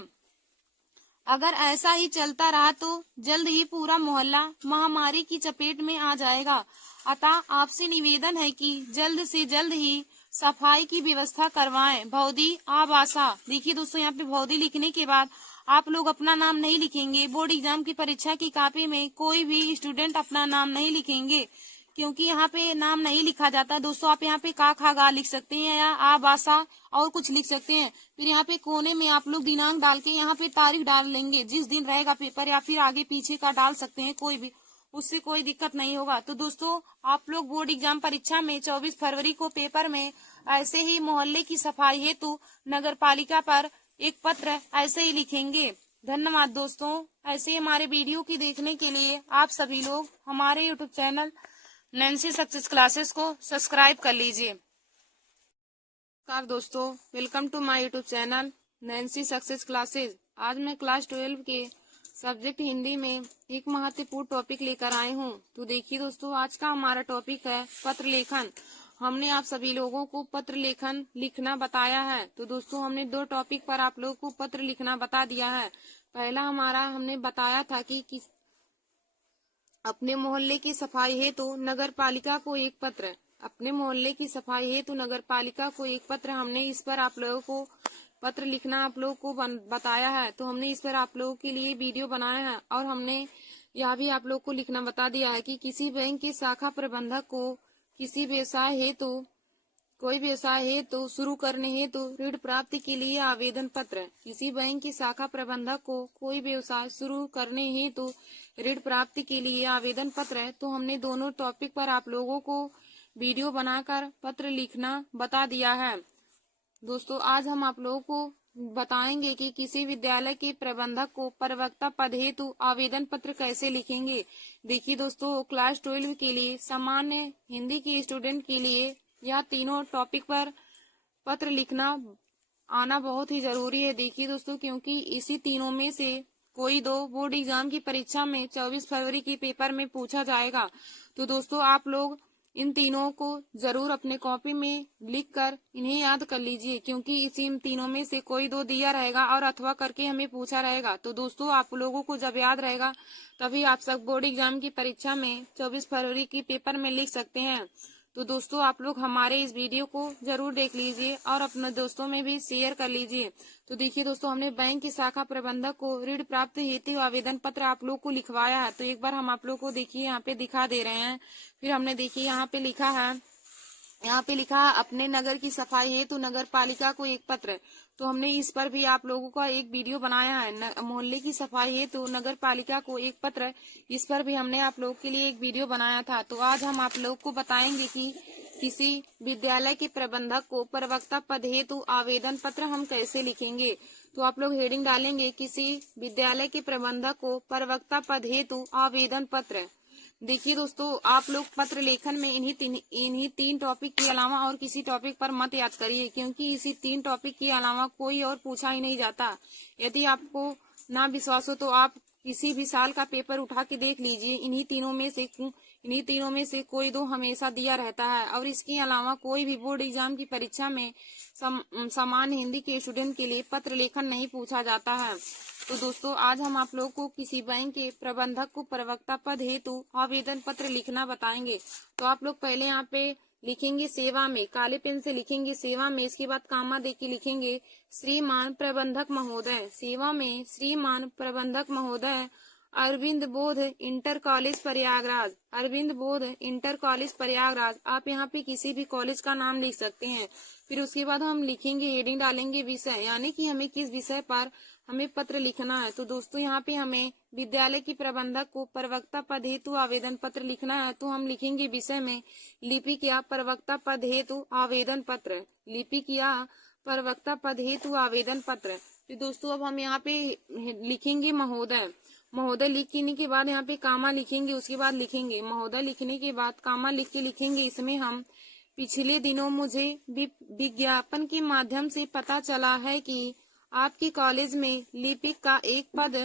अगर ऐसा ही चलता रहा तो जल्द ही पूरा मोहल्ला महामारी की चपेट में आ जाएगा। अतः आपसे निवेदन है कि जल्द से जल्द ही सफाई की व्यवस्था करवाएं। भौदी आबासा। देखिए दोस्तों, यहाँ पे भौदी लिखने के बाद आप लोग अपना नाम नहीं लिखेंगे। बोर्ड एग्जाम की परीक्षा की कॉपी में कोई भी स्टूडेंट अपना नाम नहीं लिखेंगे, क्योंकि यहाँ पे नाम नहीं लिखा जाता। दोस्तों, आप यहाँ पे का खा गा लिख सकते हैं या आबासा और कुछ लिख सकते हैं। फिर यहाँ पे कोने में आप लोग दिनांक डाल के यहाँ पे तारीख डाल लेंगे, जिस दिन रहेगा पेपर, या फिर आगे पीछे का डाल सकते हैं, कोई भी, उससे कोई दिक्कत नहीं होगा। तो दोस्तों, आप लोग बोर्ड एग्जाम परीक्षा में 24 फरवरी को पेपर में ऐसे ही मोहल्ले की सफाई हेतु नगर पालिका पर एक पत्र ऐसे ही लिखेंगे। धन्यवाद दोस्तों। ऐसे ही हमारे वीडियो की देखने के लिए आप सभी लोग हमारे YouTube channel Nancy success classes को सब्सक्राइब कर लीजिए। नमस्कार दोस्तों, welcome to my YouTube channel Nancy success classes. आज मैं क्लास 12 के सब्जेक्ट हिंदी में एक महत्वपूर्ण टॉपिक लेकर आए हूँ। तो देखिए दोस्तों, आज का हमारा टॉपिक है पत्र लेखन। हमने आप सभी लोगों को पत्र लेखन लिखना बताया है। तो दोस्तों, हमने 2 टॉपिक पर आप लोगों को पत्र लिखना बता दिया है। पहला हमने बताया था कि अपने मोहल्ले की सफाई है तो नगर पालिका को एक पत्र। अपने मोहल्ले की सफाई है तो नगर पालिका को एक पत्र। हमने इस पर आप लोगों को पत्र लिखना आप लोगों को बताया है। तो हमने इस पर आप लोगों के लिए वीडियो बनाया है और हमने यह भी आप लोगों को लिखना बता दिया है कि किसी बैंक की शाखा प्रबंधक को किसी कोई व्यवसाय है तो शुरू करने हेतु ऋण प्राप्ति के लिए आवेदन पत्र। किसी बैंक की शाखा प्रबंधक को कोई व्यवसाय शुरू करने हेतु ऋण प्राप्ति के लिए आवेदन पत्र है। तो हमने दोनों टॉपिक पर आप लोगों को वीडियो बनाकर पत्र लिखना बता दिया है। दोस्तों, आज हम आप लोगों को बताएंगे कि किसी विद्यालय के प्रबंधक को प्रवक्ता पद हेतु आवेदन पत्र कैसे लिखेंगे। देखिए दोस्तों, क्लास 12 के लिए सामान्य हिंदी के स्टूडेंट के लिए यह तीनों टॉपिक पर पत्र लिखना आना बहुत ही जरूरी है। देखिए दोस्तों, क्योंकि इसी तीनों में से कोई 2 बोर्ड एग्जाम की परीक्षा में 24 फरवरी के पेपर में पूछा जाएगा। तो दोस्तों, आप लोग इन तीनों को जरूर अपने कॉपी में लिखकर इन्हें याद कर लीजिए, क्योंकि इसी तीनों में से कोई 2 दिया रहेगा और अथवा करके हमें पूछा रहेगा। तो दोस्तों, आप लोगों को जब याद रहेगा तभी आप सब बोर्ड एग्जाम की परीक्षा में 24 फरवरी की पेपर में लिख सकते हैं। तो दोस्तों आप लोग हमारे इस वीडियो को जरूर देख लीजिए और अपने दोस्तों में भी शेयर कर लीजिए। तो देखिए दोस्तों, हमने बैंक की शाखा प्रबंधक को ऋण प्राप्त हेतु आवेदन पत्र आप लोग को लिखवाया है। तो एक बार हम आप लोग को देखिए यहाँ पे दिखा दे रहे हैं। फिर हमने देखिए यहाँ पे लिखा है, अपने नगर की सफाई हेतु नगर पालिका को एक पत्र। तो हमने इस पर भी आप लोगों का एक वीडियो बनाया है, मोहल्ले की सफाई हेतु नगर पालिका को एक पत्र। इस पर भी हमने आप लोगों के लिए एक वीडियो बनाया था। तो आज हम आप लोग को बताएंगे कि किसी विद्यालय के प्रबंधक को प्रवक्ता पद हेतु आवेदन पत्र हम कैसे लिखेंगे। तो आप लोग हेडिंग डालेंगे, किसी विद्यालय के प्रबंधक को प्रवक्ता पद हेतु आवेदन पत्र। देखिए दोस्तों, आप लोग पत्र लेखन में इन्हीं तीन टॉपिक के अलावा और किसी टॉपिक पर मत याद करिए, क्योंकि इसी 3 टॉपिक के अलावा कोई और पूछा ही नहीं जाता। यदि आपको ना विश्वास हो तो आप किसी भी साल का पेपर उठा के देख लीजिए, इन्हीं तीनों में से कोई 2 हमेशा दिया रहता है। और इसके अलावा कोई भी बोर्ड एग्जाम की परीक्षा में सामान्य हिंदी के स्टूडेंट के लिए पत्र लेखन नहीं पूछा जाता है। तो दोस्तों, आज हम आप लोग को किसी बैंक के प्रबंधक को प्रवक्ता पद हेतु आवेदन पत्र लिखना बताएंगे। तो आप लोग पहले यहाँ पे लिखेंगे सेवा में, काले पेन से लिखेंगे सेवा में। इसके बाद कामा दे के लिखेंगे श्रीमान प्रबंधक महोदय। सेवा में श्रीमान प्रबंधक महोदय अरविंद बोध इंटर कॉलेज प्रयागराज। अरविंद बोध इंटर कॉलेज प्रयागराज। आप यहाँ पे किसी भी कॉलेज का नाम लिख सकते हैं। फिर उसके बाद हम लिखेंगे, हेडिंग डालेंगे विषय, यानी कि हमें किस विषय पर हमें पत्र लिखना है। तो दोस्तों, यहाँ पे हमें विद्यालय की प्रबंधक को प्रवक्ता पद हेतु आवेदन पत्र लिखना है। तो हम लिखेंगे विषय में लिपिक या प्रवक्ता पद हेतु आवेदन पत्र। लिपिक या प्रवक्ता पद हेतु आवेदन पत्र। तो दोस्तों, अब हम यहाँ पे लिखेंगे महोदय। महोदय लिखने के बाद यहाँ पे कामा लिखेंगे, उसके बाद लिखेंगे महोदय। लिखने के बाद कामा लिख के लिखेंगे इसमें हम, पिछले दिनों मुझे विज्ञापन के माध्यम से पता चला है कि आपके कॉलेज में लिपिक का एक पद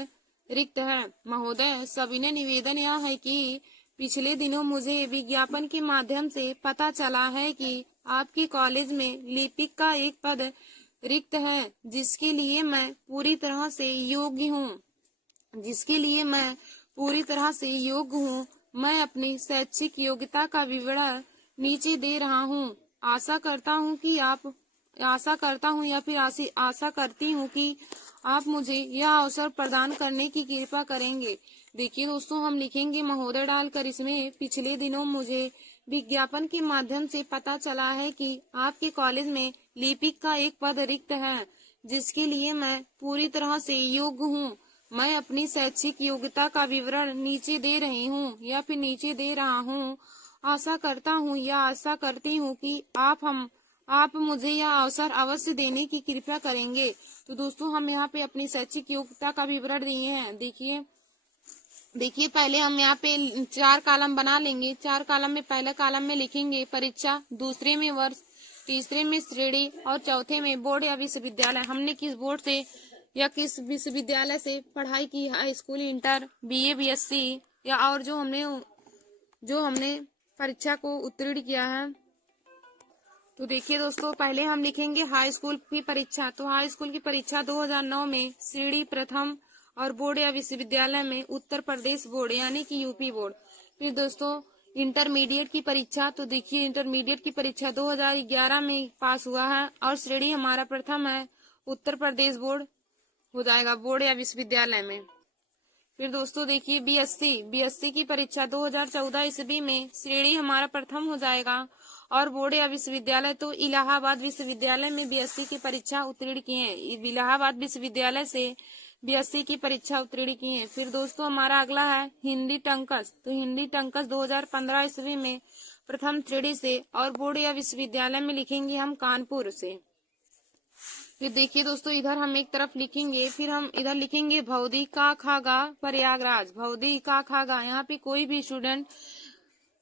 रिक्त है। महोदय, सविनय निवेदन यह है कि पिछले दिनों मुझे विज्ञापन के माध्यम से पता चला है कि आपके कॉलेज में लिपिक का एक पद रिक्त है, जिसके लिए मैं पूरी तरह से योग्य हूँ। मैं अपनी शैक्षिक योग्यता का विवरण नीचे दे रहा हूँ। आशा करती हूँ कि आप मुझे यह अवसर प्रदान करने की कृपा करेंगे। देखिए दोस्तों, हम लिखेंगे महोदय डालकर इसमें, पिछले दिनों मुझे विज्ञापन के माध्यम से पता चला है कि आपके कॉलेज में लिपिक का एक पद रिक्त है, जिसके लिए मैं पूरी तरह से योग्य हूँ। मैं अपनी शैक्षिक योग्यता का विवरण नीचे दे रहा हूँ। आशा करती हूँ कि आप मुझे यह अवसर अवश्य देने की कृपा करेंगे। तो दोस्तों, हम यहाँ पे अपनी शैक्षिक योग्यता का विवरण दिए हैं। देखिए पहले हम यहाँ पे 4 कॉलम बना लेंगे। 4 कॉलम में पहले कॉलम में लिखेंगे परीक्षा, दूसरे में वर्ष, तीसरे में श्रेणी और चौथे में बोर्ड या विश्वविद्यालय। हमने किस बोर्ड से या किस विश्वविद्यालय से पढ़ाई की, high school, inter, BA, BSc या और जो हमने परीक्षा को उत्तीर्ण किया है। तो देखिए दोस्तों, पहले हम लिखेंगे हाई स्कूल की परीक्षा। तो हाई स्कूल की परीक्षा 2009 में श्रेणी प्रथम और बोर्ड या विश्वविद्यालय में उत्तर प्रदेश बोर्ड यानी कि UP बोर्ड। फिर दोस्तों, इंटरमीडिएट की परीक्षा। तो देखिए इंटरमीडिएट की परीक्षा 2011 में पास हुआ है और श्रेणी हमारा प्रथम है, उत्तर प्रदेश बोर्ड हो जाएगा, बोर्ड या विश्वविद्यालय में। फिर दोस्तों देखिए BSc की परीक्षा 2014 ईस्वी में श्रेणी हमारा प्रथम हो जाएगा और बोर्ड या विश्वविद्यालय तो इलाहाबाद विश्वविद्यालय में BSc की परीक्षा उत्तीर्ण किए हैं। इलाहाबाद विश्वविद्यालय से BSc की परीक्षा उत्तीर्ण किए हैं। फिर दोस्तों हमारा अगला है हिंदी टंकस। तो हिंदी टंकस 2015 ईस्वी में प्रथम श्रेणी से और बोर्ड या विश्वविद्यालय में लिखेंगे हम कानपुर से। फिर देखिए दोस्तों, इधर हम एक तरफ लिखेंगे, फिर हम इधर लिखेंगे भौदी का खागा प्रयागराज। भौदी का खागा, यहाँ पे कोई भी स्टूडेंट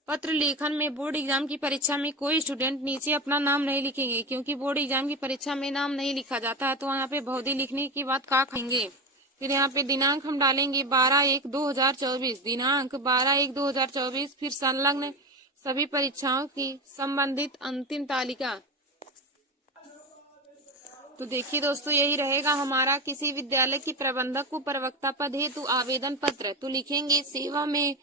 पत्र लेखन में बोर्ड एग्जाम की परीक्षा में कोई स्टूडेंट नीचे अपना नाम नहीं लिखेंगे, क्योंकि बोर्ड एग्जाम की परीक्षा में नाम नहीं लिखा जाता है। तो यहाँ पे भौदी लिखने के बाद का खाएंगे। फिर यहाँ पे दिनांक हम डालेंगे 12/1/2024, दिनांक 12/1/2024। फिर संलग्न सभी परीक्षाओं की संबंधित अंतिम तालिका। तो देखिए दोस्तों, यही रहेगा हमारा किसी विद्यालय की प्रबंधक को प्रवक्ता पद हेतु आवेदन पत्र। तो लिखेंगे सेवा में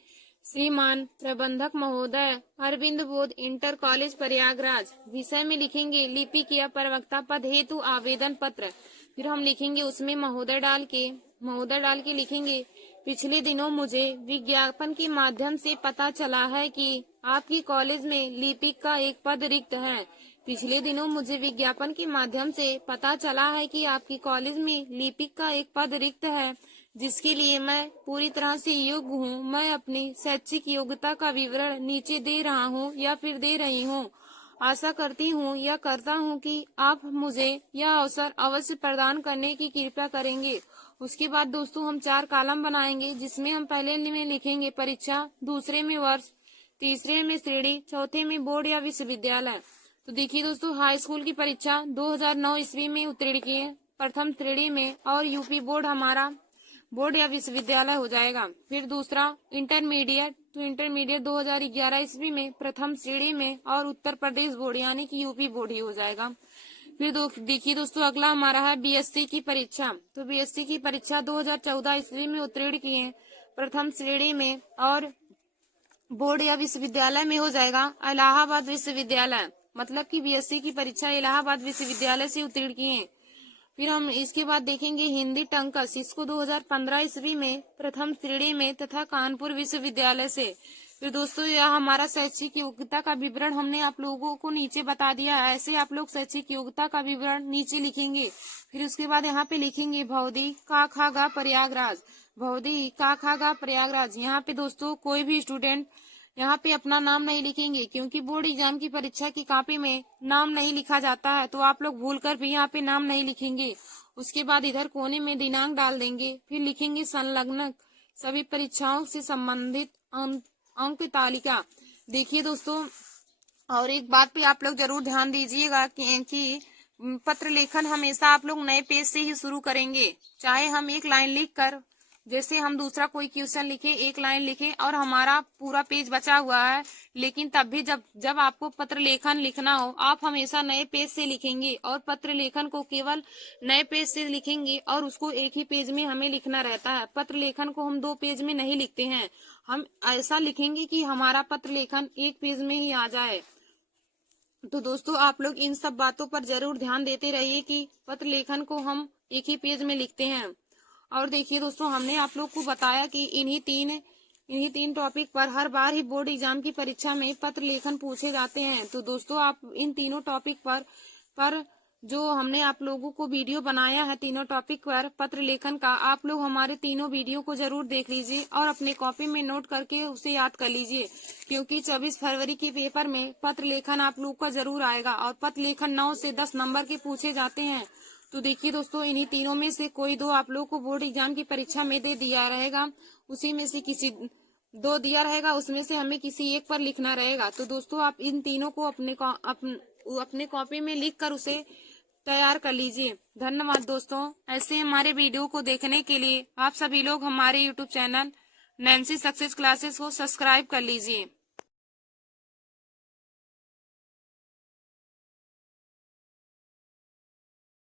श्रीमान प्रबंधक महोदय, अरविंद बोध इंटर कॉलेज प्रयागराज। विषय में लिखेंगे लिपिक या प्रवक्ता पद हेतु आवेदन पत्र। फिर हम लिखेंगे उसमें महोदय डाल के लिखेंगे पिछले दिनों मुझे विज्ञापन के माध्यम से पता चला है कि आपकी कॉलेज में लिपिक का एक पद रिक्त है। पिछले दिनों मुझे विज्ञापन के माध्यम से पता चला है कि आपकी कॉलेज में लिपिक का एक पद रिक्त है, जिसके लिए मैं पूरी तरह से योग्य हूँ। मैं अपनी शैक्षिक योग्यता का विवरण नीचे दे रहा हूँ या फिर दे रही हूँ। आशा करती हूँ या करता हूँ कि आप मुझे यह अवसर अवश्य प्रदान करने की कृपा करेंगे। उसके बाद दोस्तों हम 4 कॉलम बनाएंगे, जिसमें हम पहले में लिखेंगे परीक्षा, दूसरे में वर्ष, तीसरे में श्रेणी, चौथे में बोर्ड या विश्वविद्यालय। तो देखिए दोस्तों, हाई स्कूल की परीक्षा 2009 ईस्वी में उत्तीर्ण किए प्रथम श्रेणी में, और यूपी बोर्ड हमारा बोर्ड या विश्वविद्यालय हो जाएगा। फिर दूसरा इंटरमीडिएट, तो इंटरमीडिएट 2011 ईस्वी में प्रथम श्रेणी में, और उत्तर प्रदेश बोर्ड यानी कि यूपी बोर्ड ही हो जाएगा। फिर देखिए दोस्तों, अगला हमारा है बीएससी की परीक्षा। तो बीएससी की परीक्षा 2014 ईस्वी में उत्तीर्ण किए प्रथम श्रेणी में, और बोर्ड या विश्वविद्यालय में हो जाएगा इलाहाबाद विश्वविद्यालय। मतलब कि बीएससी की परीक्षा इलाहाबाद विश्वविद्यालय से उत्तीर्ण किए। फिर हम इसके बाद देखेंगे हिंदी टंकस, इसको 2015 ईस्वी में प्रथम श्रेणी में तथा कानपुर विश्वविद्यालय से। फिर दोस्तों, यह हमारा शैक्षिक योग्यता का विवरण हमने आप लोगों को नीचे बता दिया है। ऐसे आप लोग शैक्षिक योग्यता का विवरण नीचे लिखेंगे। फिर उसके बाद यहाँ पे लिखेंगे भौतिक का खा गा प्रयागराज, भौतिक का खा गा प्रयागराज। यहाँ पे दोस्तों कोई भी स्टूडेंट यहाँ पे अपना नाम नहीं लिखेंगे, क्योंकि बोर्ड एग्जाम की परीक्षा की कॉपी में नाम नहीं लिखा जाता है, तो आप लोग भूलकर भी यहाँ पे नाम नहीं लिखेंगे। उसके बाद इधर कोने में दिनांक डाल देंगे। फिर लिखेंगे संलग्न सभी परीक्षाओं से संबंधित अंक तालिका। देखिए दोस्तों, और एक बात पे आप लोग जरूर ध्यान दीजिएगा कि पत्र लेखन हमेशा आप लोग नए पेज से ही शुरू करेंगे। चाहे हम एक लाइन लिखकर, जैसे हम दूसरा कोई क्वेश्चन लिखे, एक लाइन लिखे और हमारा पूरा पेज बचा हुआ है, लेकिन तब भी जब आपको पत्र लेखन लिखना हो, आप हमेशा नए पेज से लिखेंगे, और पत्र लेखन को केवल नए पेज से लिखेंगे, और उसको एक ही पेज में हमें लिखना रहता है। पत्र लेखन को हम 2 पेज में नहीं लिखते हैं, हम ऐसा लिखेंगे कि हमारा पत्र लेखन एक पेज में ही आ जाए। तो दोस्तों, आप लोग इन सब बातों पर जरूर ध्यान देते रहिए कि पत्र लेखन को हम एक ही पेज में लिखते हैं। और देखिए दोस्तों, हमने आप लोग को बताया कि इन्हीं तीन टॉपिक पर हर बार ही बोर्ड एग्जाम की परीक्षा में पत्र लेखन पूछे जाते हैं। तो दोस्तों, आप इन तीनों टॉपिक पर जो हमने आप लोगों को वीडियो बनाया है, तीनों टॉपिक पर पत्र लेखन का, आप लोग हमारे तीनों वीडियो को जरूर देख लीजिए और अपने कॉपी में नोट करके उसे याद कर लीजिए, क्योंकि 24 फरवरी के पेपर में पत्र लेखन आप लोग का जरूर आएगा, और पत्र लेखन 9 से 10 नंबर के पूछे जाते हैं। तो देखिए दोस्तों, इन्हीं तीनों में से कोई 2 आप लोग को बोर्ड एग्जाम की परीक्षा में दे दिया रहेगा, उसी में से किसी 2 दिया रहेगा, उसमें से हमें किसी एक पर लिखना रहेगा। तो दोस्तों, आप इन तीनों को अपने कॉपी में लिख कर उसे तैयार कर लीजिए। धन्यवाद दोस्तों। ऐसे हमारे वीडियो को देखने के लिए आप सभी लोग हमारे YouTube channel Nancy success classes को सब्सक्राइब कर लीजिए।